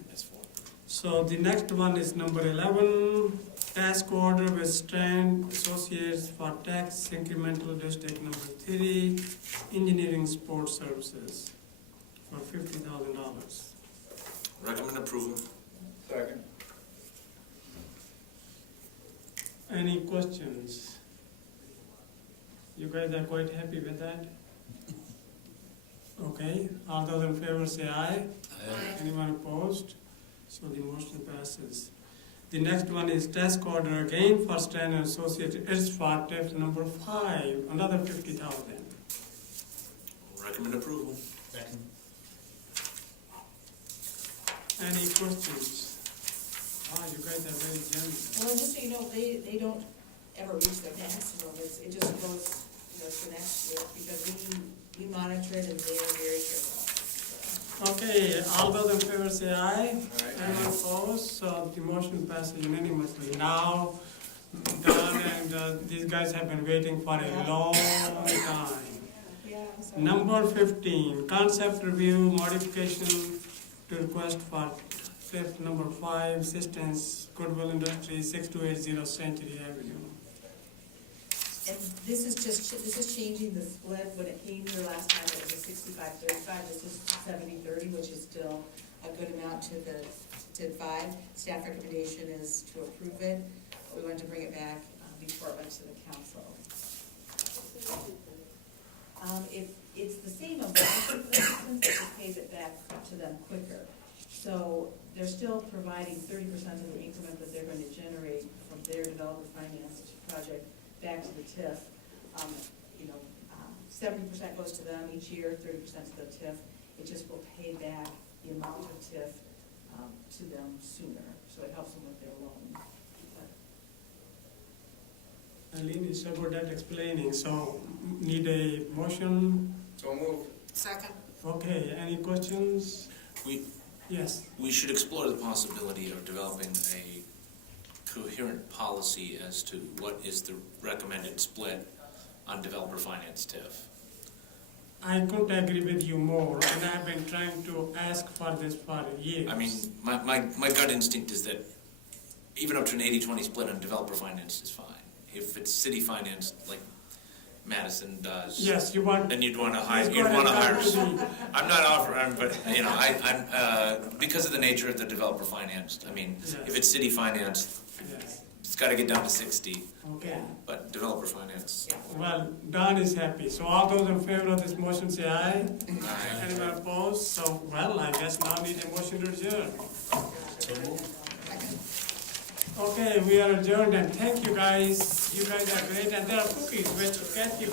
So the next one is number 11, task order with Strand Associates for tax incremental district number 3, engineering support services for $50,000. Recommend approval. Second. Any questions? You guys are quite happy with that? Okay, all those in favor say aye. Aye. Anyone opposed? So the motion passes. The next one is task order again for Strand and Associates. It's for TIF number 5, another $50,000. Recommend approval. Second. Any questions? You guys are very generous. Well, just so you know, they don't ever reach their maximum, it just goes, to next year, because we monitor it and they are very careful. Okay, all those in favor say aye. Aye. Anyone opposed? So the motion passes unanimously. Now, Don and these guys have been waiting for a long time. Yeah, I'm sorry. Number 15, concept review modification to request for TIF number 5, Systems Goodwill Industries, 6280 Century Avenue. And this is changing the split. When it came here last time, it was a 65-35, this is 70-30, which is still a good amount to the TID 5. Staff recommendation is to approve it, but we wanted to bring it back before it went to the council. It's the same amount, for instance, it just pays it back to them quicker. So they're still providing 30% of the increment that they're going to generate from their developer financed project back to the TIF. 70% goes to them each year, 30% to the TIF. It just will pay back the amount of TIF to them sooner, so it helps them with their loan. Aline is about that explaining, so need a motion? So move. Second. Okay, any questions? Yes. We should explore the possibility of developing a coherent policy as to what is the recommended split on developer finance TIF. I couldn't agree with you more, and I've been trying to ask for this for years. I mean, my gut instinct is that even up to an 80-20 split on developer finance is fine. If it's city financed, like Madison does, yes, you want. then you'd want to hire. Please You'd go want to ahead, hire. Dr. I'm not offering, but I'm because of the nature of the developer financed. I mean, Yes. if it's city financed, Yes. it's got to get down to 60. Okay. But developer finance. Well, Don is happy. So all those in favor of this motion say aye. Aye. Anyone opposed? So, well, I guess now need a motion to adjourn. Okay, we are adjourned, and thank you guys. You guys are great, and there are cookies which Kathy